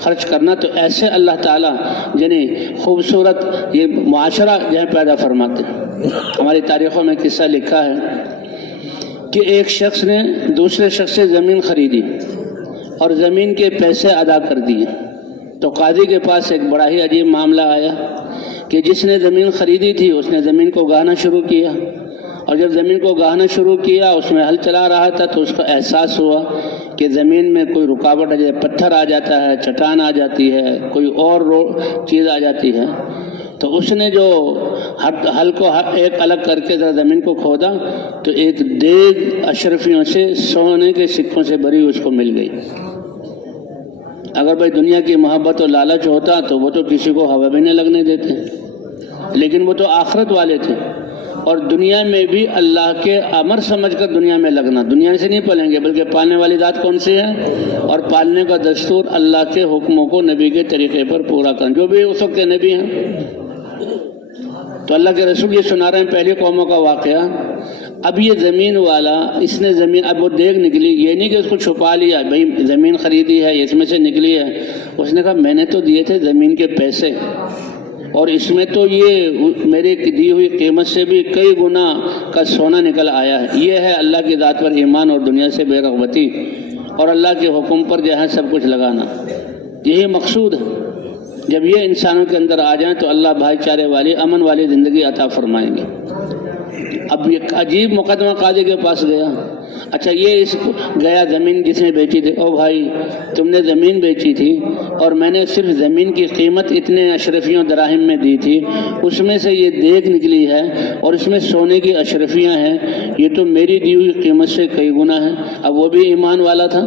خرچ کرنا، تو ایسے اللہ تعالیٰ یعنی خوبصورت یہ معاشرہ جو ہے پیدا فرماتے ہیں۔ ہماری تاریخوں میں قصہ لکھا ہے کہ ایک شخص نے دوسرے شخص سے زمین خریدی اور زمین کے پیسے ادا کر دیے، تو قاضی کے پاس ایک بڑا ہی عجیب معاملہ آیا کہ جس نے زمین خریدی تھی اس نے زمین کو گاہنا شروع کیا، اور جب زمین کو گاہنا شروع کیا، اس میں ہل چلا رہا تھا، تو اس کو احساس ہوا کہ زمین میں کوئی رکاوٹ آ جائے، پتھر آ جاتا ہے، چٹان آ جاتی ہے، کوئی اور چیز آ جاتی ہے، تو اس نے جو ہل کو ایک الگ کر کے ذرا زمین کو کھودا، تو ایک دیگ اشرفیوں سے سونے کے سکوں سے بھری اس کو مل گئی۔ اگر بھائی دنیا کی محبت و لالچ ہوتا تو وہ تو کسی کو ہوا بھی نہیں لگنے دیتے، لیکن وہ تو آخرت والے تھے، اور دنیا میں بھی اللہ کے امر سمجھ کر دنیا میں لگنا، دنیا سے نہیں پالیں گے بلکہ پالنے والی ذات کون سی ہے، اور پالنے کا دستور اللہ کے حکموں کو نبی کے طریقے پر پورا کرنا، جو بھی اس وقت کے نبی ہیں۔ تو اللہ کے رسول یہ سنا رہے ہیں پہلی قوموں کا واقعہ۔ اب یہ زمین والا، اس نے زمین، اب وہ دیگ نکلی، یہ نہیں کہ اس کو چھپا لیا، بھائی زمین خریدی ہے اس میں سے نکلی ہے، اس نے کہا میں نے تو دیے تھے زمین کے پیسے، اور اس میں تو یہ میرے دی ہوئی قیمت سے بھی کئی گنا کا سونا نکل آیا ہے۔ یہ ہے اللہ کی ذات پر ایمان اور دنیا سے بے رغبتی، اور اللہ کے حکم پر جو ہے سب کچھ لگانا، یہی مقصود ہے۔ جب یہ انسانوں کے اندر آ جائیں تو اللہ بھائی چارے والی، امن والی زندگی عطا فرمائیں گے۔ اب یہ عجیب مقدمہ قاضی کے پاس گیا، اچھا یہ گیا زمین جس نے بیچی تھی، او بھائی تم نے زمین بیچی تھی اور میں نے صرف زمین کی قیمت اتنے اشرفیوں دراہم میں دی تھی، اس میں سے یہ دیگ نکلی ہے اور اس میں سونے کی اشرفیاں ہیں، یہ تو میری دی ہوئی قیمت سے کئی گنا ہے۔ اب وہ بھی ایمان والا تھا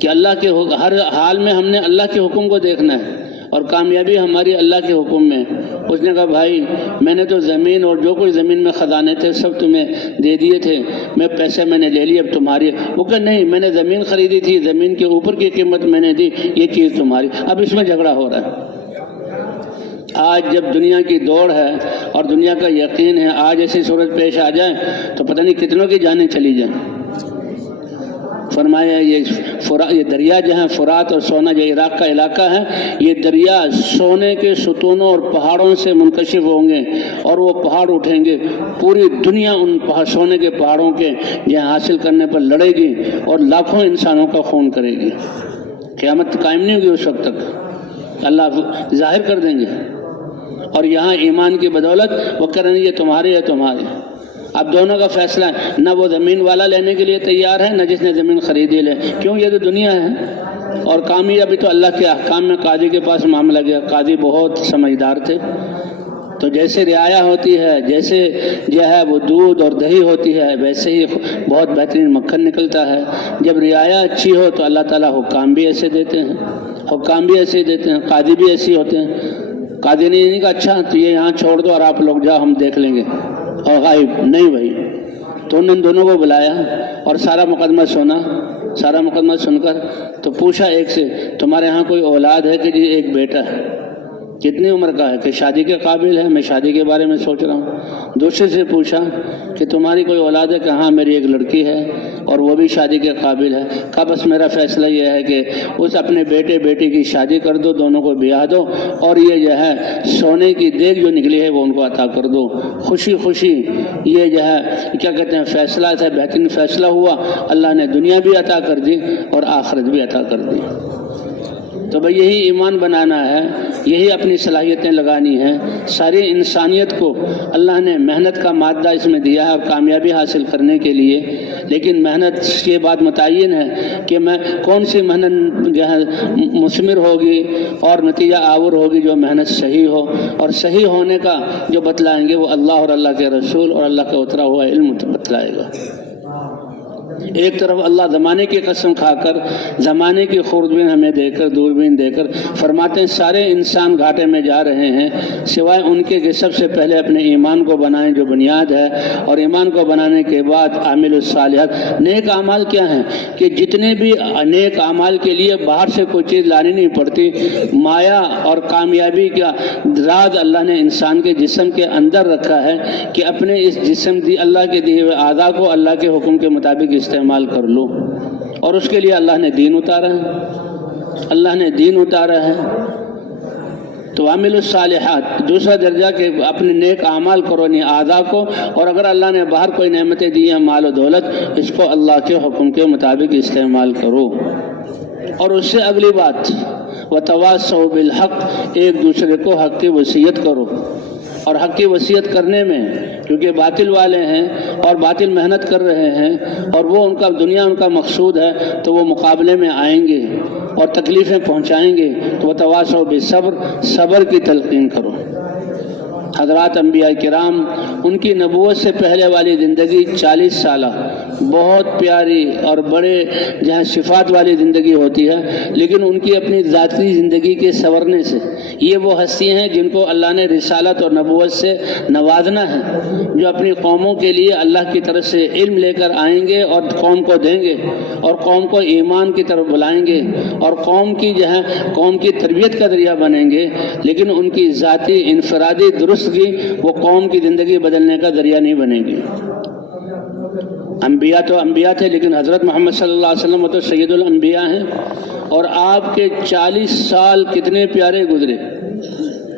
کہ اللہ کے ہر حال میں ہم نے اللہ کے حکم کو دیکھنا ہے، اور کامیابی ہماری اللہ کے حکم میں۔ اس نے کہا بھائی میں نے تو زمین اور جو کوئی زمین میں خزانے تھے سب تمہیں دے دیے تھے، میں پیسے میں نے لے لیے، اب تمہاری۔ وہ کہ نہیں، میں نے زمین خریدی تھی، زمین کے اوپر کی قیمت میں نے دی، یہ چیز تمہاری۔ اب اس میں جھگڑا ہو رہا ہے۔ آج جب دنیا کی دوڑ ہے اور دنیا کا یقین ہے آج ایسی صورت پیش آ جائے تو پتہ نہیں کتنوں کی جانیں چلی جائیں۔ فرمایا یہ دریا جہاں فرات اور سونا جو عراق کا علاقہ ہے، یہ دریا سونے کے ستونوں اور پہاڑوں سے منکشف ہوں گے اور وہ پہاڑ اٹھیں گے، پوری دنیا ان سونے کے پہاڑوں کے جہاں حاصل کرنے پر لڑے گی اور لاکھوں انسانوں کا خون کرے گی۔ قیامت قائم نہیں ہوگی اس وقت تک، اللہ ظاہر کر دیں گے۔ اور یہاں ایمان کی بدولت وہ کریں یہ تمہارے ہے تمہارے۔ اب دونوں کا فیصلہ ہے، نہ وہ زمین والا لینے کے لیے تیار ہے نہ جس نے زمین خریدی لے، کیوں؟ یہ تو دنیا ہے۔ اور کامیابی تو اللہ کے احکام میں قاضی کے پاس معاملہ گیا، قاضی بہت سمجھدار تھے، تو جیسے رعایا ہوتی ہے، جیسے جو ہے وہ دودھ اور دہی ہوتی ہے، ویسے ہی بہت بہترین مکھن نکلتا ہے۔ جب رعایا اچھی ہو تو اللہ تعالیٰ حکام بھی ایسے دیتے ہیں، حکام بھی ایسے دیتے ہیں، قاضی بھی ایسے ہوتے ہیں۔ قاضی نے نہیں کہا اچھا تو یہ یہاں چھوڑ دو اور آپ لوگ جاؤ ہم دیکھ لیں گے اور غائب نہیں بھائی، تو انہوں نے دونوں کو بلایا اور سارا مقدمہ سنا۔ سارا مقدمہ سن کر تو پوچھا ایک سے، تمہارے ہاں کوئی اولاد ہے کہ جی ایک بیٹا ہے؟ کتنی عمر کا ہے؟ کہ شادی کے قابل ہے، میں شادی کے بارے میں سوچ رہا ہوں۔ دوسرے سے پوچھا کہ تمہاری کوئی اولاد ہے؟ کہ ہاں میری ایک لڑکی ہے اور وہ بھی شادی کے قابل ہے۔ کہا بس میرا فیصلہ یہ ہے کہ اس اپنے بیٹے بیٹی کی شادی کر دو، دونوں کو بیاہ دو اور یہ جو ہے سونے کی دیگ جو نکلی ہے وہ ان کو عطا کر دو۔ خوشی خوشی یہ جو ہے کیا کہتے ہیں فیصلہ تھا، بہترین فیصلہ ہوا، اللہ نے دنیا بھی عطا کر دی اور آخرت بھی عطا کر دی۔ تو بھئی یہی ایمان بنانا ہے، یہی اپنی صلاحیتیں لگانی ہیں۔ ساری انسانیت کو اللہ نے محنت کا مادہ اس میں دیا ہے اور کامیابی حاصل کرنے کے لیے، لیکن محنت یہ بات متعین ہے کہ میں کون سی محنت جو ہے مثمر ہوگی اور نتیجہ آور ہوگی، جو محنت صحیح ہو، اور صحیح ہونے کا جو بتلائیں گے وہ اللہ اور اللہ کے رسول اور اللہ کا اترا ہوا علم بتلائے گا۔ ایک طرف اللہ زمانے کی قسم کھا کر، زمانے کی خوردبین ہمیں دے کر، دوربین دے کر فرماتے ہیں سارے انسان گھاٹے میں جا رہے ہیں سوائے ان کے کہ سب سے پہلے اپنے ایمان کو بنائیں جو بنیاد ہے، اور ایمان کو بنانے کے بعد عامل الصالحات۔ نیک اعمال کیا ہیں کہ جتنے بھی نیک اعمال کے لیے باہر سے کوئی چیز لانی نہیں پڑتی، مایا اور کامیابی کا راز اللہ نے انسان کے جسم کے اندر رکھا ہے کہ اپنے اس جسم دی اللہ کے دیے ہوئے اعضاء کو اللہ کے حکم کے مطابق استعمال کر لو، اور اس کے لیے اللہ نے دین اتارا ہے، اللہ نے دین اتارا ہے۔ تو عامل الصالحات دوسرا درجہ کہ اپنے نیک اعمال کرو نہیں اعضاء کو، اور اگر اللہ نے باہر کوئی نعمتیں دی ہیں مال و دولت، اس کو اللہ کے حکم کے مطابق استعمال کرو۔ اور اس سے اگلی بات وتواصوا بالحق، ایک دوسرے کو حق کی وصیت کرو۔ اور حق کی وصیت کرنے میں کیونکہ باطل والے ہیں اور باطل محنت کر رہے ہیں اور وہ ان کا دنیا ان کا مقصود ہے، تو وہ مقابلے میں آئیں گے اور تکلیفیں پہنچائیں گے، تو وتواصوا بالصبر، صبر کی تلقین کرو۔ حضرات انبیاء کرام ان کی نبوت سے پہلے والی زندگی 40 سالہ بہت پیاری اور بڑے جہاں صفات والی زندگی ہوتی ہے، لیکن ان کی اپنی ذاتی زندگی کے سنورنے سے یہ وہ ہستیاں ہیں جن کو اللہ نے رسالت اور نبوت سے نوازنا ہے، جو اپنی قوموں کے لیے اللہ کی طرف سے علم لے کر آئیں گے اور قوم کو دیں گے اور قوم کو ایمان کی طرف بلائیں گے اور قوم کی جو ہے قوم کی تربیت کا ذریعہ بنیں گے، لیکن ان کی ذاتی انفرادی درستگی وہ قوم کی زندگی بدلنے کا ذریعہ نہیں بنے گی۔ انبیاء تو انبیاء تھے، لیکن حضرت محمد صلی اللہ علیہ وسلم وہ تو سید الانبیاء ہیں، اور آپ کے 40 سال کتنے پیارے گزرے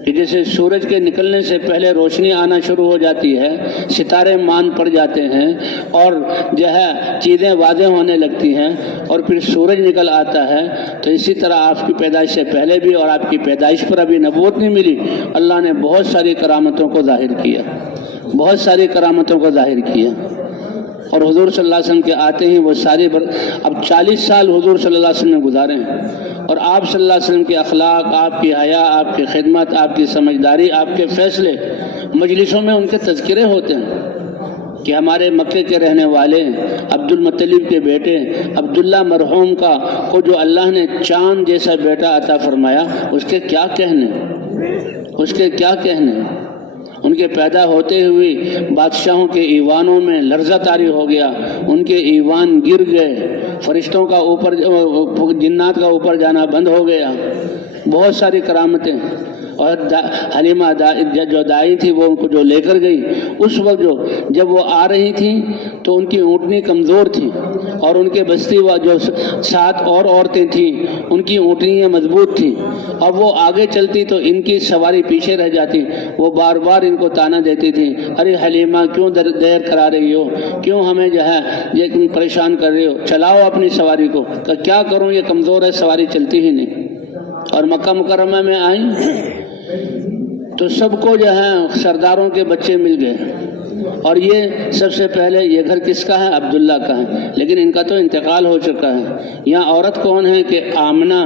کہ جیسے سورج کے نکلنے سے پہلے روشنی آنا شروع ہو جاتی ہے، ستارے مان پڑ جاتے ہیں اور جو ہے چیزیں واضح ہونے لگتی ہیں اور پھر سورج نکل آتا ہے، تو اسی طرح آپ کی پیدائش سے پہلے بھی اور آپ کی پیدائش پر ابھی نبوت نہیں ملی، اللہ نے بہت ساری کرامتوں کو ظاہر کیا، بہت ساری کرامتوں کو ظاہر کیا۔ اور حضور صلی اللہ علیہ وسلم کے آتے ہی وہ ساری اب 40 سال حضور صلی اللہ علیہ وسلم نے گزارے ہیں، اور آپ صلی اللہ علیہ وسلم کے اخلاق، آپ کی حیا، آپ کی خدمت، آپ کی سمجھداری، آپ کے فیصلے مجلسوں میں ان کے تذکرے ہوتے ہیں کہ ہمارے مکے کے رہنے والے عبد المطلب کے بیٹے عبداللہ مرحوم کو جو اللہ نے چاند جیسا بیٹا عطا فرمایا، اس کے کیا کہنے، اس کے کیا کہنے۔ ان کے پیدا ہوتے ہوئے بادشاہوں کے ایوانوں میں لرزہ طاری ہو گیا، ان کے ایوان گر گئے، فرشتوں کا اوپر جنات کا اوپر جانا بند ہو گیا، بہت ساری کرامتیں۔ اور حلیمہ جو دائی تھی وہ ان کو جو لے کر گئی، اس وقت جب وہ آ رہی تھیں تو ان کی اونٹنی کمزور تھی، اور ان کے بستی جو 7 اور عورتیں تھیں ان کی اونٹنیاں مضبوط تھیں، اب وہ آگے چلتی تو ان کی سواری پیچھے رہ جاتی، وہ بار بار ان کو تانا دیتی تھی، ارے حلیمہ کیوں دیر کرا رہی ہو، کیوں ہمیں جو ہے یہ پریشان کر رہی ہو، چلاؤ اپنی سواری کو۔ کیا کروں، یہ کمزور ہے، سواری چلتی ہی نہیں۔ اور مکہ مکرمہ میں آئیں تو سب کو جو ہے سرداروں کے بچے مل گئے، اور یہ سب سے پہلے یہ گھر کس کا ہے؟ عبداللہ کا ہے، لیکن ان کا تو انتقال ہو چکا ہے۔ یہاں عورت کون ہے کہ آمنہ،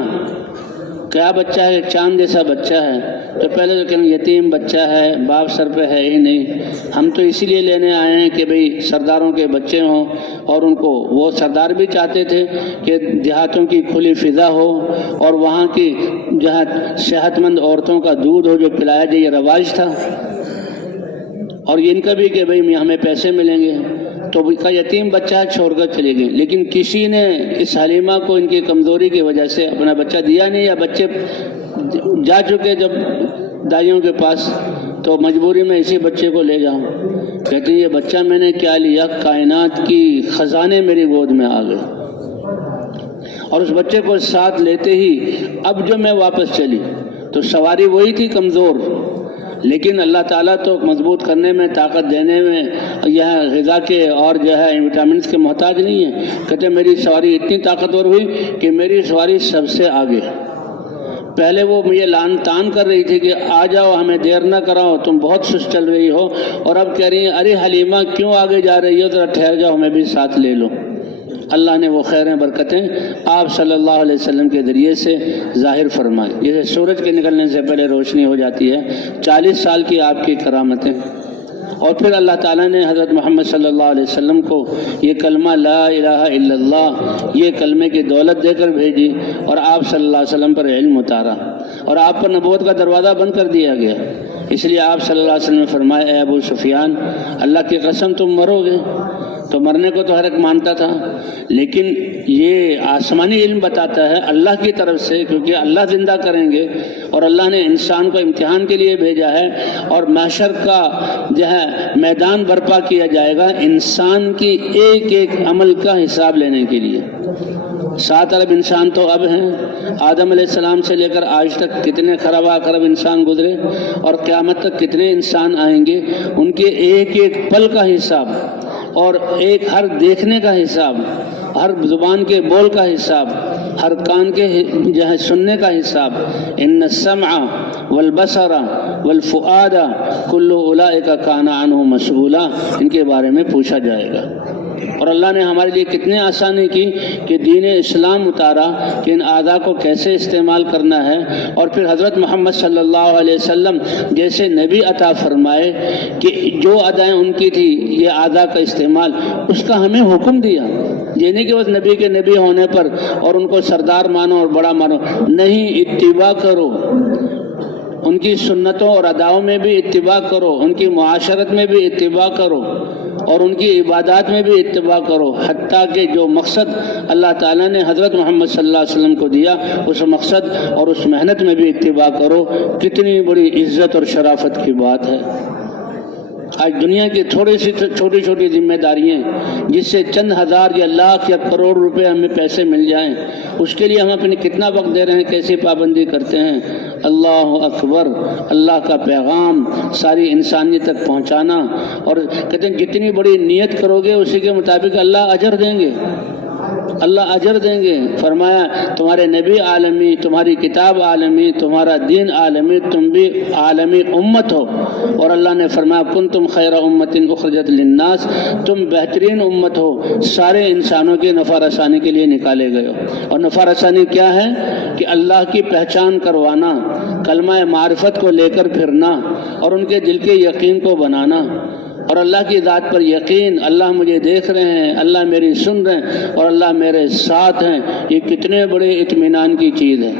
کیا بچہ ہے؟ چاند جیسا بچہ ہے۔ تو پہلے تو کہیں یتیم بچہ ہے، باپ سر پہ ہے ہی نہیں، ہم تو اسی لیے لینے آئے ہیں کہ بھئی سرداروں کے بچے ہوں، اور ان کو وہ سردار بھی چاہتے تھے کہ دیہاتوں کی کھلی فضا ہو، اور وہاں کی جو ہے صحت مند عورتوں کا دودھ ہو جو پلایا جائے، یہ رواج تھا، اور ان کا بھی کہ بھئی ہمیں پیسے ملیں گے۔ تو کا یتیم بچہ چھوڑ کر چلے گئے، لیکن کسی نے اس حلیمہ کو ان کی کمزوری کی وجہ سے اپنا بچہ دیا نہیں، یا بچے جا چکے جب دائیوں کے پاس، تو مجبوری میں اسی بچے کو لے جاؤں۔ کہتے ہیں یہ بچہ میں نے کیا لیا، کائنات کی خزانے میری گود میں آ گئے، اور اس بچے کو ساتھ لیتے ہی اب جو میں واپس چلی تو سواری وہی تھی کمزور، لیکن اللہ تعالیٰ تو مضبوط کرنے میں، طاقت دینے میں، یہ غذا کے اور جو ہے وٹامنس کے محتاج نہیں ہے۔ کہتے ہیں میری سواری اتنی طاقتور ہوئی کہ میری سواری سب سے آگے۔ پہلے وہ مجھے لان تان کر رہی تھی کہ آ جاؤ، ہمیں دیر نہ کراؤ، تم بہت سست چل رہی ہو، اور اب کہہ رہی ہیں ارے حلیمہ کیوں آگے جا رہی ہو، ذرا ٹھہر جاؤ، ہمیں بھی ساتھ لے لو۔ اللہ نے وہ خیریں برکتیں آپ صلی اللہ علیہ وسلم کے ذریعے سے ظاہر فرمائی، جیسے سورج کے نکلنے سے پہلے روشنی ہو جاتی ہے، 40 سال کی آپ کی کرامتیں۔ اور پھر اللہ تعالیٰ نے حضرت محمد صلی اللہ علیہ وسلم کو یہ کلمہ لا الہ الا اللہ، یہ کلمے کی دولت دے کر بھیجی، اور آپ صلی اللہ علیہ وسلم پر علم اتارا، اور آپ پر نبوت کا دروازہ بند کر دیا گیا۔ اس لیے آپ صلی اللہ علیہ وسلم نے فرمایا، اے ابو سفیان، اللہ کی قسم تم مرو گے۔ تو مرنے کو تو ہر ایک مانتا تھا، لیکن یہ آسمانی علم بتاتا ہے اللہ کی طرف سے، کیونکہ اللہ زندہ کریں گے، اور اللہ نے انسان کو امتحان کے لیے بھیجا ہے، اور محشر کا جو ہے میدان برپا کیا جائے گا انسان کی ایک ایک عمل کا حساب لینے کے لیے۔ 7 ارب انسان تو اب ہیں، آدم علیہ السلام سے لے کر آج تک کتنے خرابہ خراب انسان گزرے، اور قیامت تک کتنے انسان آئیں گے، ان کے ایک ایک پل کا حساب، اور ایک ہر دیکھنے کا حساب، ہر زبان کے بول کا حساب، ہر کان کے جو ہے سننے کا حساب۔ ان السمع والبصر والفؤاد کل اولئک کان عنہ مسئولا، ان کے بارے میں پوچھا جائے گا۔ اور اللہ نے ہمارے لیے کتنے آسانی کی کہ دین اسلام اتارا کہ ان اعضاء کو کیسے استعمال کرنا ہے، اور پھر حضرت محمد صلی اللہ علیہ وسلم جیسے نبی عطا فرمائے کہ جو ادائیں ان کی تھی یہ اعضاء کا استعمال، اس کا ہمیں حکم دیا۔ یہ نہیں کہ بس نبی کے نبی ہونے پر اور ان کو سردار مانو اور بڑا مانو، نہیں، اتباع کرو، ان کی سنتوں اور اداؤں میں بھی اتباع کرو، ان کی معاشرت میں بھی اتباع کرو، اور ان کی عبادات میں بھی اتباع کرو، حتیٰ کہ جو مقصد اللہ تعالیٰ نے حضرت محمد صلی اللہ علیہ وسلم کو دیا اس مقصد اور اس محنت میں بھی اتباع کرو۔ کتنی بڑی عزت اور شرافت کی بات ہے۔ آج دنیا کی تھوڑی سی چھوٹی چھوٹی ذمہ داریاں جس سے چند ہزار یا لاکھ یا کروڑ روپے ہمیں پیسے مل جائیں، اس کے لیے ہم اپنے کتنا وقت دے رہے ہیں، کیسی پابندی کرتے ہیں۔ اللہ اکبر، اللہ کا پیغام ساری انسانیت تک پہنچانا، اور کہتے ہیں جتنی بڑی نیت کرو گے اسی کے مطابق اللہ اجر دیں گے، اللہ اجر دیں گے۔ فرمایا تمہارے نبی عالمی، تمہاری کتاب عالمی، تمہارا دین عالمی، تم بھی عالمی امت ہو، اور اللہ نے فرمایا کنتم خیر امت اخرجت للناس، تم بہترین امت ہو، سارے انسانوں کی نفع رسانی کے لیے نکالے گئے ہو۔ اور نفع رسانی کیا ہے کہ اللہ کی پہچان کروانا، کلمہ معرفت کو لے کر پھرنا، اور ان کے دل کے یقین کو بنانا، اور اللہ کی ذات پر یقین، اللہ مجھے دیکھ رہے ہیں، اللہ میری سن رہے ہیں، اور اللہ میرے ساتھ ہیں۔ یہ کتنے بڑے اطمینان کی چیز ہے،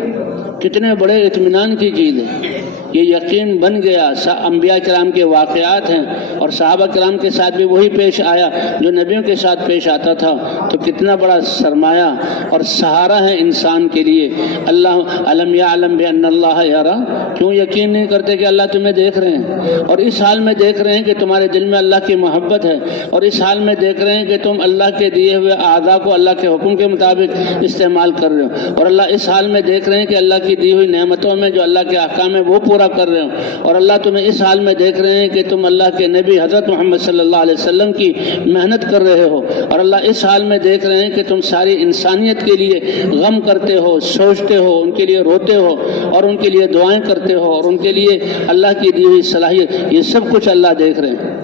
کتنے بڑے اطمینان کی چیز ہے۔ یہ یقین بن گیا. انبیاء کرام کے واقعات ہیں اور صحابہ کرام کے ساتھ بھی وہی پیش آیا جو نبیوں کے ساتھ پیش آتا تھا. تو کتنا بڑا سرمایہ اور سہارا ہے انسان کے لیے. اللہ علم یعلم بان اللہ یرا، کیوں یقین نہیں کرتے کہ اللہ تمہیں دیکھ رہے ہیں، اور اس حال میں دیکھ رہے ہیں کہ تمہارے دل میں اللہ کی محبت ہے، اور اس حال میں دیکھ رہے ہیں کہ تم اللہ کے دیے ہوئے اعضاء کو اللہ کے حکم کے مطابق استعمال کر رہے ہو، اور اللہ اس حال میں دیکھ رہے ہیں کہ اللہ کی دی ہوئی نعمتوں میں جو اللہ کے احکام ہے وہ پورا کر رہے ہو، اور اللہ تمہیں اس حال میں دیکھ رہے ہیں کہ تم اللہ کے نبی حضرت محمد صلی اللہ علیہ وسلم کی محنت کر رہے ہو، اور اللہ اس حال میں دیکھ رہے ہیں کہ تم ساری انسانیت کے لیے غم کرتے ہو، سوچتے ہو، ان کے لیے روتے ہو، اور ان کے لیے دعائیں کرتے ہو، اور ان کے لیے اللہ کی دی ہوئی صلاحیت، یہ سب کچھ اللہ دیکھ رہے ہیں.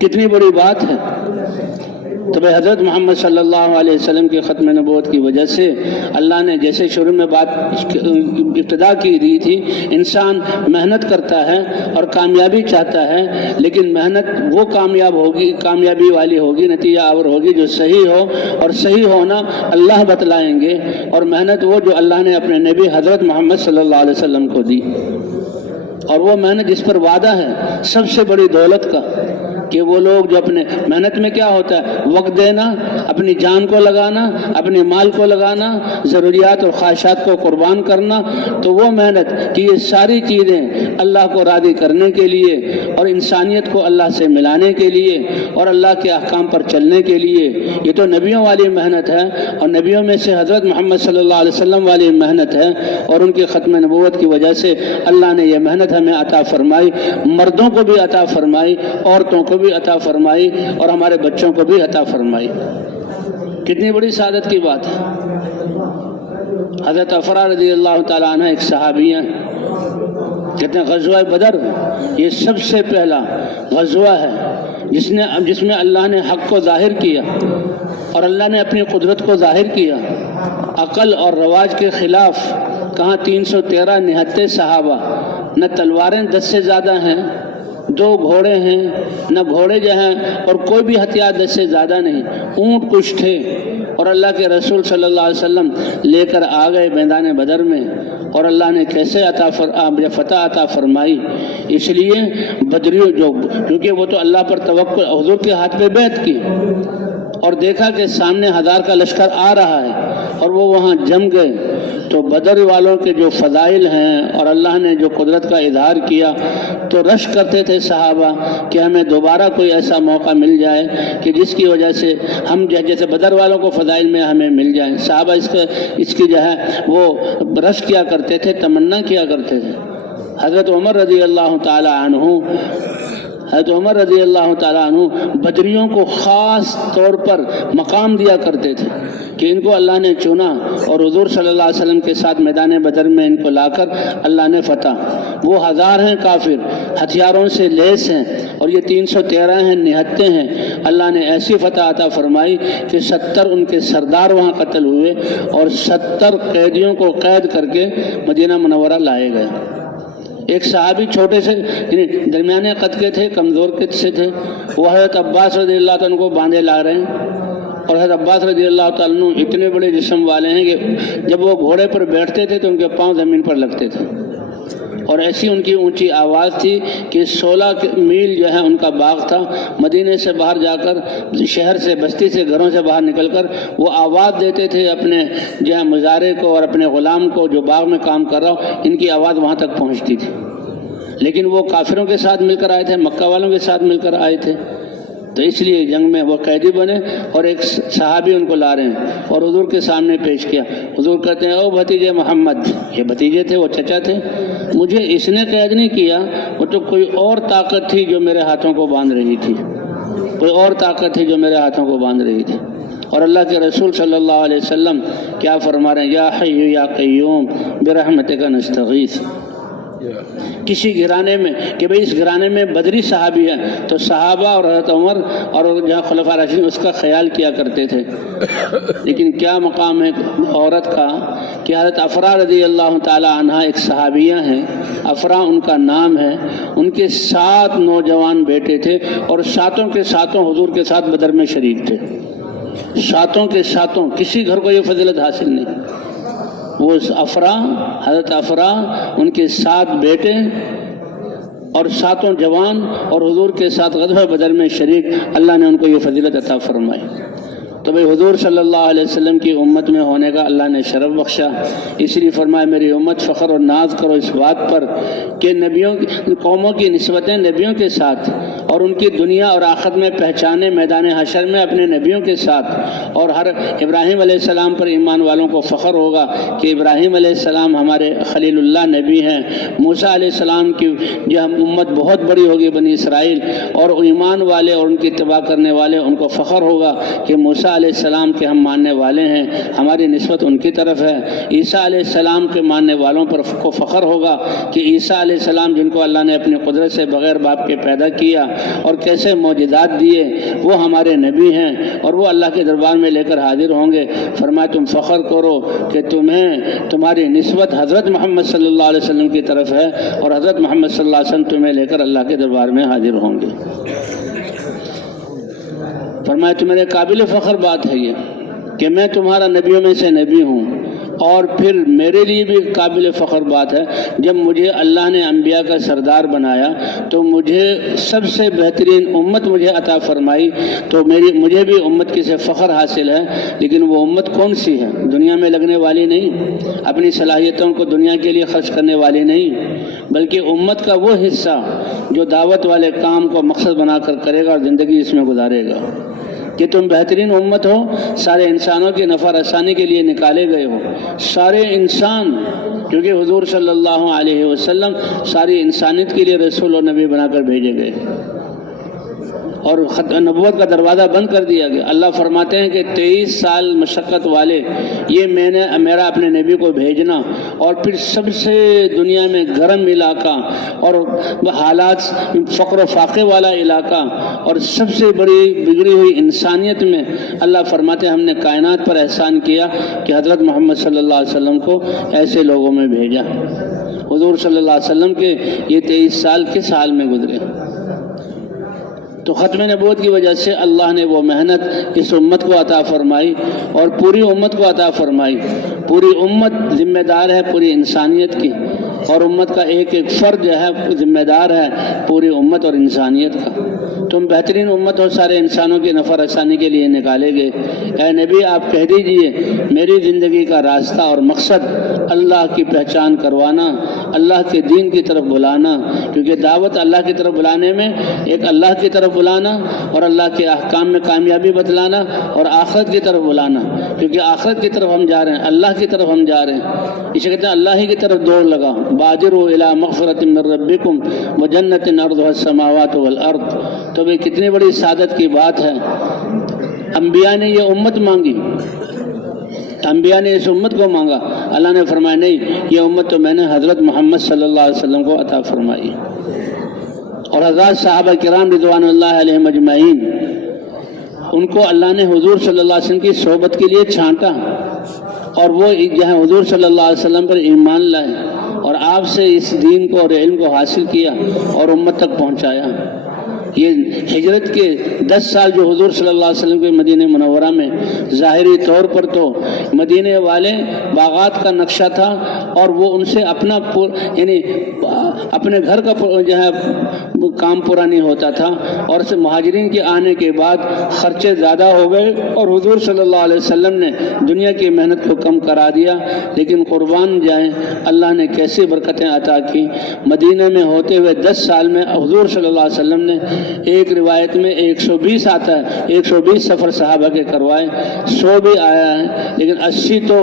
کتنی بڑی بات ہے. تو بھائی حضرت محمد صلی اللہ علیہ وسلم کی ختم نبوت کی وجہ سے اللہ نے جیسے شروع میں بات ابتدا کی دی تھی، انسان محنت کرتا ہے اور کامیابی چاہتا ہے، لیکن محنت وہ کامیابی والی ہوگی، نتیجہ آور ہوگی جو صحیح ہو، اور صحیح ہونا اللہ بتلائیں گے، اور محنت وہ جو اللہ نے اپنے نبی حضرت محمد صلی اللہ علیہ وسلم کو دی، اور وہ محنت جس پر وعدہ ہے سب سے بڑی دولت کا، کہ وہ لوگ جو اپنے محنت میں کیا ہوتا ہے، وقت دینا، اپنی جان کو لگانا، اپنے مال کو لگانا، ضروریات اور خواہشات کو قربان کرنا، تو وہ محنت کہ یہ ساری چیزیں اللہ کو راضی کرنے کے لیے اور انسانیت کو اللہ سے ملانے کے لیے اور اللہ کے احکام پر چلنے کے لیے، یہ تو نبیوں والی محنت ہے، اور نبیوں میں سے حضرت محمد صلی اللہ علیہ وسلم والی محنت ہے، اور ان کی ختم نبوت کی وجہ سے اللہ نے یہ محنت ہمیں عطا فرمائی، مردوں کو بھی عطا فرمائی، عورتوں کو بھی عطا فرمائی، اور ہمارے بچوں کو بھی عطا فرمائی. کتنی بڑی سعادت کی بات ہے. حضرت افرا رضی اللہ تعالیٰ عنہ ایک صحابیہ ہیں. کہتے ہیں غزوہ بدر یہ سب سے پہلا غزوہ ہے جس میں اللہ نے حق کو ظاہر کیا اور اللہ نے اپنی قدرت کو ظاہر کیا. عقل اور رواج کے خلاف کہاں 313 نہتے صحابہ، نہ تلواریں 10 سے زیادہ ہیں، 2 گھوڑے ہیں، نہ گھوڑے جو ہیں، اور کوئی بھی ہتھیار 10 سے زیادہ نہیں، اونٹ کچھ تھے، اور اللہ کے رسول صلی اللہ علیہ وسلم لے کر آ گئے میدان بدر میں، اور اللہ نے کیسے فتح عطا فرمائی. اس لیے بدریوں کیونکہ وہ تو اللہ پر توکل، حضور کے ہاتھ پہ بیعت کی اور دیکھا کہ سامنے 1000 کا لشکر آ رہا ہے اور وہ وہاں جم گئے. تو بدر والوں کے جو فضائل ہیں اور اللہ نے جو قدرت کا اظہار کیا، تو رش کرتے تھے صحابہ کہ ہمیں دوبارہ کوئی ایسا موقع مل جائے کہ جس کی وجہ سے ہم جیسے بدر والوں کو فضائل میں ہمیں مل جائیں. صحابہ اس کی جو ہے وہ رش کیا کرتے تھے، تمنا کیا کرتے تھے. حضرت عمر رضی اللہ تعالیٰ عنہ بدریوں کو خاص طور پر مقام دیا کرتے تھے کہ ان کو اللہ نے چنا، اور حضور صلی اللہ علیہ وسلم کے ساتھ میدان بدر میں ان کو لا کر اللہ نے فتح. وہ 1000 ہیں کافر، ہتھیاروں سے لیس ہیں، اور یہ 313 ہیں، نہتے ہیں. اللہ نے ایسی فتح عطا فرمائی کہ 70 ان کے سردار وہاں قتل ہوئے، اور 70 قیدیوں کو قید کر کے مدینہ منورہ لائے گئے. ایک صحابی چھوٹے سے درمیانے قد کے تھے، کمزور قد سے تھے، وہ حضرت عباس رضی اللہ تعالیٰ کو باندھے لا رہے ہیں، اور حضرت عباس رضی اللہ تعالیٰ اتنے بڑے جسم والے ہیں کہ جب وہ گھوڑے پر بیٹھتے تھے تو ان کے پاؤں زمین پر لگتے تھے، اور ایسی ان کی اونچی آواز تھی کہ 16 میل جو ہے ان کا باغ تھا. مدینے سے باہر جا کر، شہر سے، بستی سے، گھروں سے باہر نکل کر وہ آواز دیتے تھے اپنے جو ہے مزارے کو اور اپنے غلام کو جو باغ میں کام کر رہا ہو، ان کی آواز وہاں تک پہنچتی تھی. لیکن وہ کافروں کے ساتھ مل کر آئے تھے، مکہ والوں کے ساتھ مل کر آئے تھے، تو اس لیے جنگ میں وہ قیدی بنے، اور ایک صحابی ان کو لا رہے ہیں اور حضور کے سامنے پیش کیا. حضور کہتے ہیں او بھتیجے محمد، یہ بھتیجے تھے، وہ چچا تھے، مجھے اس نے قید نہیں کیا، وہ تو کوئی اور طاقت تھی جو میرے ہاتھوں کو باندھ رہی تھی، کوئی اور طاقت تھی جو میرے ہاتھوں کو باندھ رہی تھی. اور اللہ کے رسول صلی اللہ علیہ وسلم کیا فرما رہے ہیں، یا حی یا قیوم برحمتک نستغیث. کسی گھرانے میں کہ بھئی اس گھرانے میں بدری صحابی ہیں، تو صحابہ اور حضرت عمر اور جہاں خلفاء راشدین اس کا خیال کیا کرتے تھے. لیکن کیا مقام ہے عورت کا کہ حضرت افرا رضی اللہ تعالی عنہ ایک صحابیہ ہیں، افرا ان کا نام ہے. ان کے 7 نوجوان بیٹے تھے، اور 7 کے 7 حضور کے ساتھ بدر میں شریک تھے. 7 کے 7 کسی گھر کو یہ فضیلت حاصل نہیں. وہ افرا، حضرت افرا، ان کے 7 بیٹے اور 7 جوان اور حضور کے ساتھ غزوہ بدر میں شریک، اللہ نے ان کو یہ فضیلت عطا فرمائی۔ تو بھئی حضور صلی اللہ علیہ وسلم کی امت میں ہونے کا اللہ نے شرف بخشا، اس لیے فرمایا میری امت فخر اور ناز کرو اس بات پر کہ نبیوں قوموں کی نسبتیں نبیوں کے ساتھ اور ان کی دنیا اور آخرت میں پہچانے میدان حشر میں اپنے نبیوں کے ساتھ، اور ہر ابراہیم علیہ السلام پر ایمان والوں کو فخر ہوگا کہ ابراہیم علیہ السلام ہمارے خلیل اللہ نبی ہیں، موسیٰ علیہ السلام کی جو امت بہت بڑی ہوگی بنی اسرائیل، اور ایمان والے اور ان کی اتباع کرنے والے ان کو فخر ہوگا کہ موسیٰ علیہ السلام کے ہم ماننے والے ہیں، ہماری نسبت ان کی طرف ہے۔ عیسیٰ علیہ السلام کے ماننے والوں پر کو فخر ہوگا کہ عیسیٰ علیہ السلام جن کو اللہ نے اپنی قدرت سے بغیر باپ کے پیدا کیا اور کیسے معجزات دیے، وہ ہمارے نبی ہیں اور وہ اللہ کے دربار میں لے کر حاضر ہوں گے۔ فرمایا تم فخر کرو کہ تمہاری نسبت حضرت محمد صلی اللہ علیہ وسلم کی طرف ہے اور حضرت محمد صلی اللہ علیہ وسلم تمہیں لے کر اللہ کے دربار میں حاضر ہوں گے۔ فرمایا تو میرے قابل فخر بات ہے یہ کہ میں تمہارا نبیوں میں سے نبی ہوں، اور پھر میرے لیے بھی قابل فخر بات ہے جب مجھے اللہ نے انبیاء کا سردار بنایا تو مجھے سب سے بہترین امت مجھے عطا فرمائی، تو مجھے بھی امت کی سے فخر حاصل ہے۔ لیکن وہ امت کون سی ہے؟ دنیا میں لگنے والی نہیں، اپنی صلاحیتوں کو دنیا کے لیے خرچ کرنے والی نہیں، بلکہ امت کا وہ حصہ جو دعوت والے کام کو مقصد بنا کر کرے گا اور زندگی اس میں گزارے گا۔ کہ تم بہترین امت ہو، سارے انسانوں کی نفع رسانی کے لیے نکالے گئے ہو، سارے انسان، کیونکہ حضور صلی اللہ علیہ وسلم ساری انسانیت کے لیے رسول اور نبی بنا کر بھیجے گئے اور نبوت کا دروازہ بند کر دیا گیا۔ اللہ فرماتے ہیں کہ 23 سال مشقت والے یہ میرا اپنے نبی کو بھیجنا، اور پھر سب سے دنیا میں گرم علاقہ اور حالات فقر و فاقے والا علاقہ اور سب سے بڑی بگڑی ہوئی انسانیت میں اللہ فرماتے ہیں ہم نے کائنات پر احسان کیا کہ حضرت محمد صلی اللہ علیہ وسلم کو ایسے لوگوں میں بھیجا۔ حضور صلی اللہ علیہ وسلم کے یہ 23 سال کس حال میں گزرے؟ تو ختم نبوت کی وجہ سے اللہ نے وہ محنت اس امت کو عطا فرمائی اور پوری امت کو عطا فرمائی۔ پوری امت ذمہ دار ہے پوری انسانیت کی، اور امت کا ایک ایک فرد جو ہے ذمہ دار ہے پوری امت اور انسانیت کا۔ تم بہترین امت ہو، سارے انسانوں کی نفع رسانی کے لیے نکالے گئے۔ اے نبی آپ کہہ دیجئے میری زندگی کا راستہ اور مقصد اللہ کی پہچان کروانا، اللہ کے دین کی طرف بلانا، کیونکہ دعوت اللہ کی طرف بلانے میں ایک اللہ کی طرف بلانا اور اللہ کے احکام میں کامیابی بتلانا اور آخرت کی طرف بلانا، کیونکہ آخرت کی طرف ہم جا رہے ہیں، اللہ کی طرف ہم جا رہے ہیں۔ اسے کہتے ہیں اللہ ہی کی طرف دوڑ لگا، بادروا الی مغفرۃ من ربکم وجنۃ عرضها السماوات والارض۔ تو بھئی کتنی بڑی سعادت کی بات ہے۔ انبیاء نے یہ امت مانگی، انبیاء نے اس امت کو مانگا، اللہ نے فرمایا نہیں، یہ امت تو میں نے حضرت محمد صلی اللہ علیہ وسلم کو عطا فرمائی۔ اور حضرات صحابہ کرام رضوان اللہ علیہم اجمعین، ان کو اللہ نے حضور صلی اللہ علیہ وسلم کی صحبت کے لیے چھانٹا، اور وہ جہاں حضور صلی اللہ علیہ وسلم پر ایمان لائے اور آپ سے اس دین کو اور علم کو حاصل کیا اور امت تک پہنچایا۔ یہ ہجرت کے 10 سال جو حضور صلی اللہ علیہ وسلم کے مدینہ منورہ میں ظاہری طور پر تو مدینے والے باغات کا نقشہ تھا اور وہ ان سے اپنا یعنی اپنے گھر کا جو ہے کام پورا نہیں ہوتا تھا، اور سے مہاجرین کے آنے کے بعد خرچے زیادہ ہو گئے اور حضور صلی اللہ علیہ وسلم نے دنیا کی محنت کو کم کرا دیا۔ لیکن قربان جائیں اللہ نے کیسی برکتیں عطا کی۔ مدینہ میں ہوتے ہوئے 10 سال میں حضور صلی اللہ علیہ وسلم نے ایک روایت میں 120 آتا ہے، 120 سفر صحابہ کے کروائے، 100 بھی آیا ہے، لیکن 80 تو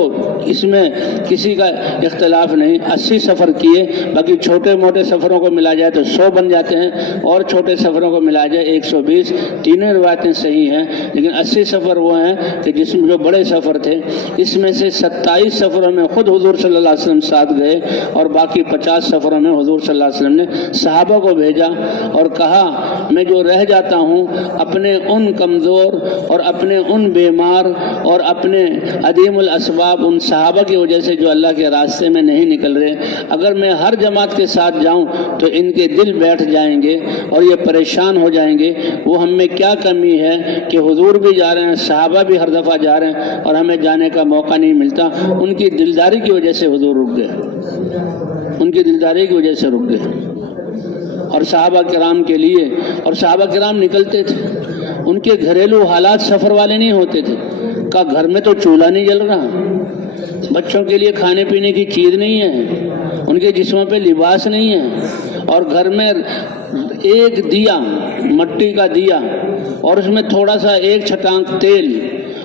اس میں کسی کا اختلاف نہیں، 80 سفر کیے، باقی چھوٹے موٹے سفروں کو ملا جائے تو 100 بن جاتے ہیں، اور چھوٹے سفروں کو ملا جائے 120۔ تینوں روایتیں صحیح ہیں، لیکن 80 سفر وہ ہیں کہ جس میں جو بڑے سفر تھے، اس میں سے 27 سفروں میں خود حضور صلی اللہ علیہ وسلم ساتھ گئے، اور باقی 50 سفروں میں حضور صلی اللہ علیہ وسلم نے صحابہ کو بھیجا اور کہا میں جو رہ جاتا ہوں اپنے ان کمزور اور اپنے ان بیمار اور اپنے عدیم الاسباب ان صحابہ کی وجہ سے جو اللہ کے راستے میں نہیں نکل رہے، اگر میں ہر جماعت کے ساتھ جاؤں تو ان کے دل بیٹھ جائیں جائیں گے اور یہ پریشان ہو جائیں گے وہ ہم میں کیا کمی ہے کہ حضور بھی جا رہے ہیں، صحابہ بھی ہر دفعہ جا رہے ہیں اور ہمیں جانے کا موقع نہیں ملتا. ان کی دلداری کی وجہ سے حضور رک گئے، ان کی دلداری کی وجہ سے رک گئے. اور صحابہ کرام کے لیے، اور صحابہ کرام نکلتے تھے، ان کے گھریلو حالات سفر والے نہیں ہوتے تھے. کہ گھر میں تو چولہا نہیں جل رہا، بچوں کے لیے کھانے پینے کی چیز نہیں ہے، ان کے جسموں پہ لباس نہیں ہے، اور گھر میں ایک دیا، مٹی کا دیا، اور اس میں تھوڑا سا ایک چھٹانک تیل،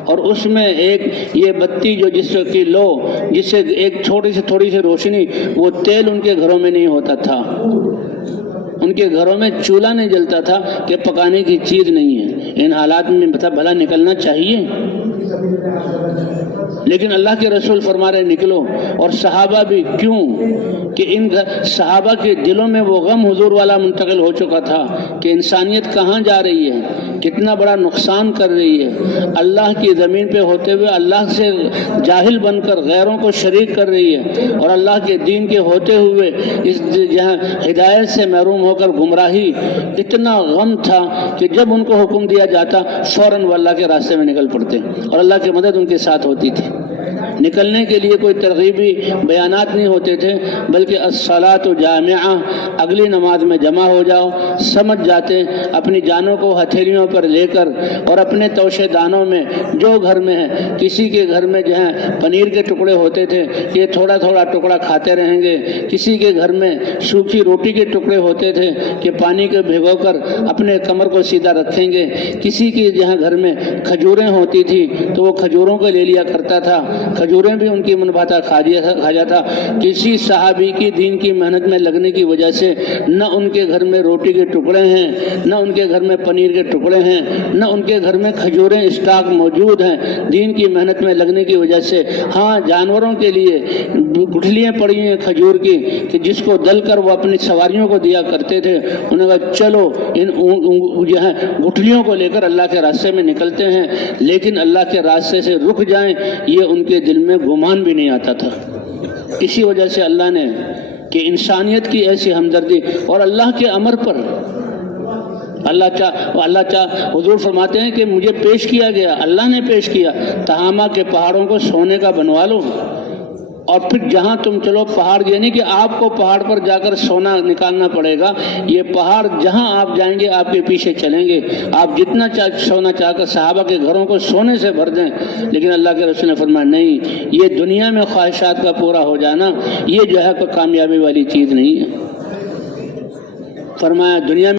اور اس میں ایک یہ بتی جو جس کی لو، جس سے ایک تھوڑی سی روشنی، وہ تیل ان کے گھروں میں نہیں ہوتا تھا. ان کے گھروں میں چولہا نہیں جلتا تھا کہ پکانے کی چیز نہیں ہے. ان حالات میں بھلا نکلنا چاہیے، لیکن اللہ کے رسول فرما رہے نکلو. اور صحابہ بھی کیوں کہ ان صحابہ کے دلوں میں وہ غم حضور والا منتقل ہو چکا تھا کہ انسانیت کہاں جا رہی ہے، کتنا بڑا نقصان کر رہی ہے، اللہ کی زمین پہ ہوتے ہوئے اللہ سے جاہل بن کر غیروں کو شریک کر رہی ہے، اور اللہ کے دین کے ہوتے ہوئے اس جہاں ہدایت سے محروم ہو کر گمراہی. اتنا غم تھا کہ جب ان کو حکم دیا جاتا فوراً وہ اللہ کے راستے میں نکل پڑتے، اور اللہ کی مدد ان کے ساتھ ہوتی تھی. نکلنے کے لیے کوئی ترغیبی بیانات نہیں ہوتے تھے، بلکہ الصلاۃ جامعہ، اگلی نماز میں جمع ہو جاؤ. سمجھ جاتے اپنی جانوں کو ہتھیلیوں پر لے کر، اور اپنے توشے دانوں میں جو گھر میں ہے، کسی کے گھر میں جو ہے پنیر کے ٹکڑے ہوتے تھے، یہ تھوڑا تھوڑا ٹکڑا کھاتے رہیں گے. کسی کے گھر میں سوکھی روٹی کے ٹکڑے ہوتے تھے کہ پانی کے بھگو کر اپنے کمر کو سیدھا رکھیں گے. کسی کے جہاں گھر میں کھجوریں ہوتی تھی تو وہ کھجوروں کو لے لیا کرتا تھا، کھجوریں بھی ان کی من بھاتا کھا جاتا. کسی صحابی کی دین کی محنت میں لگنے کی وجہ سے نہ ان کے گھر میں روٹی کے ٹکڑے ہیں، نہ ان کے گھر میں پنیر کے ٹکڑے ہیں، نہ ان کے گھر میں کھجوریں اسٹاک موجود ہیں. دین کی محنت میں لگنے کی وجہ سے ہاں جانوروں کے لیے گٹھلیاں پڑی ہیں کھجور کی کہ جس کو دل کر وہ اپنی سواریوں کو دیا کرتے تھے. انہوں نے کہا چلو ان جو ہے گٹھلیوں کو لے کر اللہ کے راستے میں نکلتے ہیں، لیکن اللہ کے راستے سے رک جائیں یہ ان کے دل میں گمان بھی نہیں آتا تھا. اسی وجہ سے اللہ نے کہ انسانیت کی ایسی ہمدردی اور اللہ کے امر پر اللہ حضور فرماتے ہیں کہ مجھے پیش کیا گیا، اللہ نے پیش کیا، تہامہ کے پہاڑوں کو سونے کا بنوا لو، اور پھر جہاں تم چلو پہاڑ، یعنی کہ آپ کو پہاڑ پر جا کر سونا نکالنا پڑے گا. یہ پہاڑ جہاں آپ جائیں گے آپ کے پیچھے چلیں گے. آپ جتنا سونا چاہ کر صحابہ کے گھروں کو سونے سے بھر دیں، لیکن اللہ کے رسول نے فرمایا نہیں، یہ دنیا میں خواہشات کا پورا ہو جانا یہ جو ہے کوئی کامیابی والی چیز نہیں ہے. فرمایا دنیا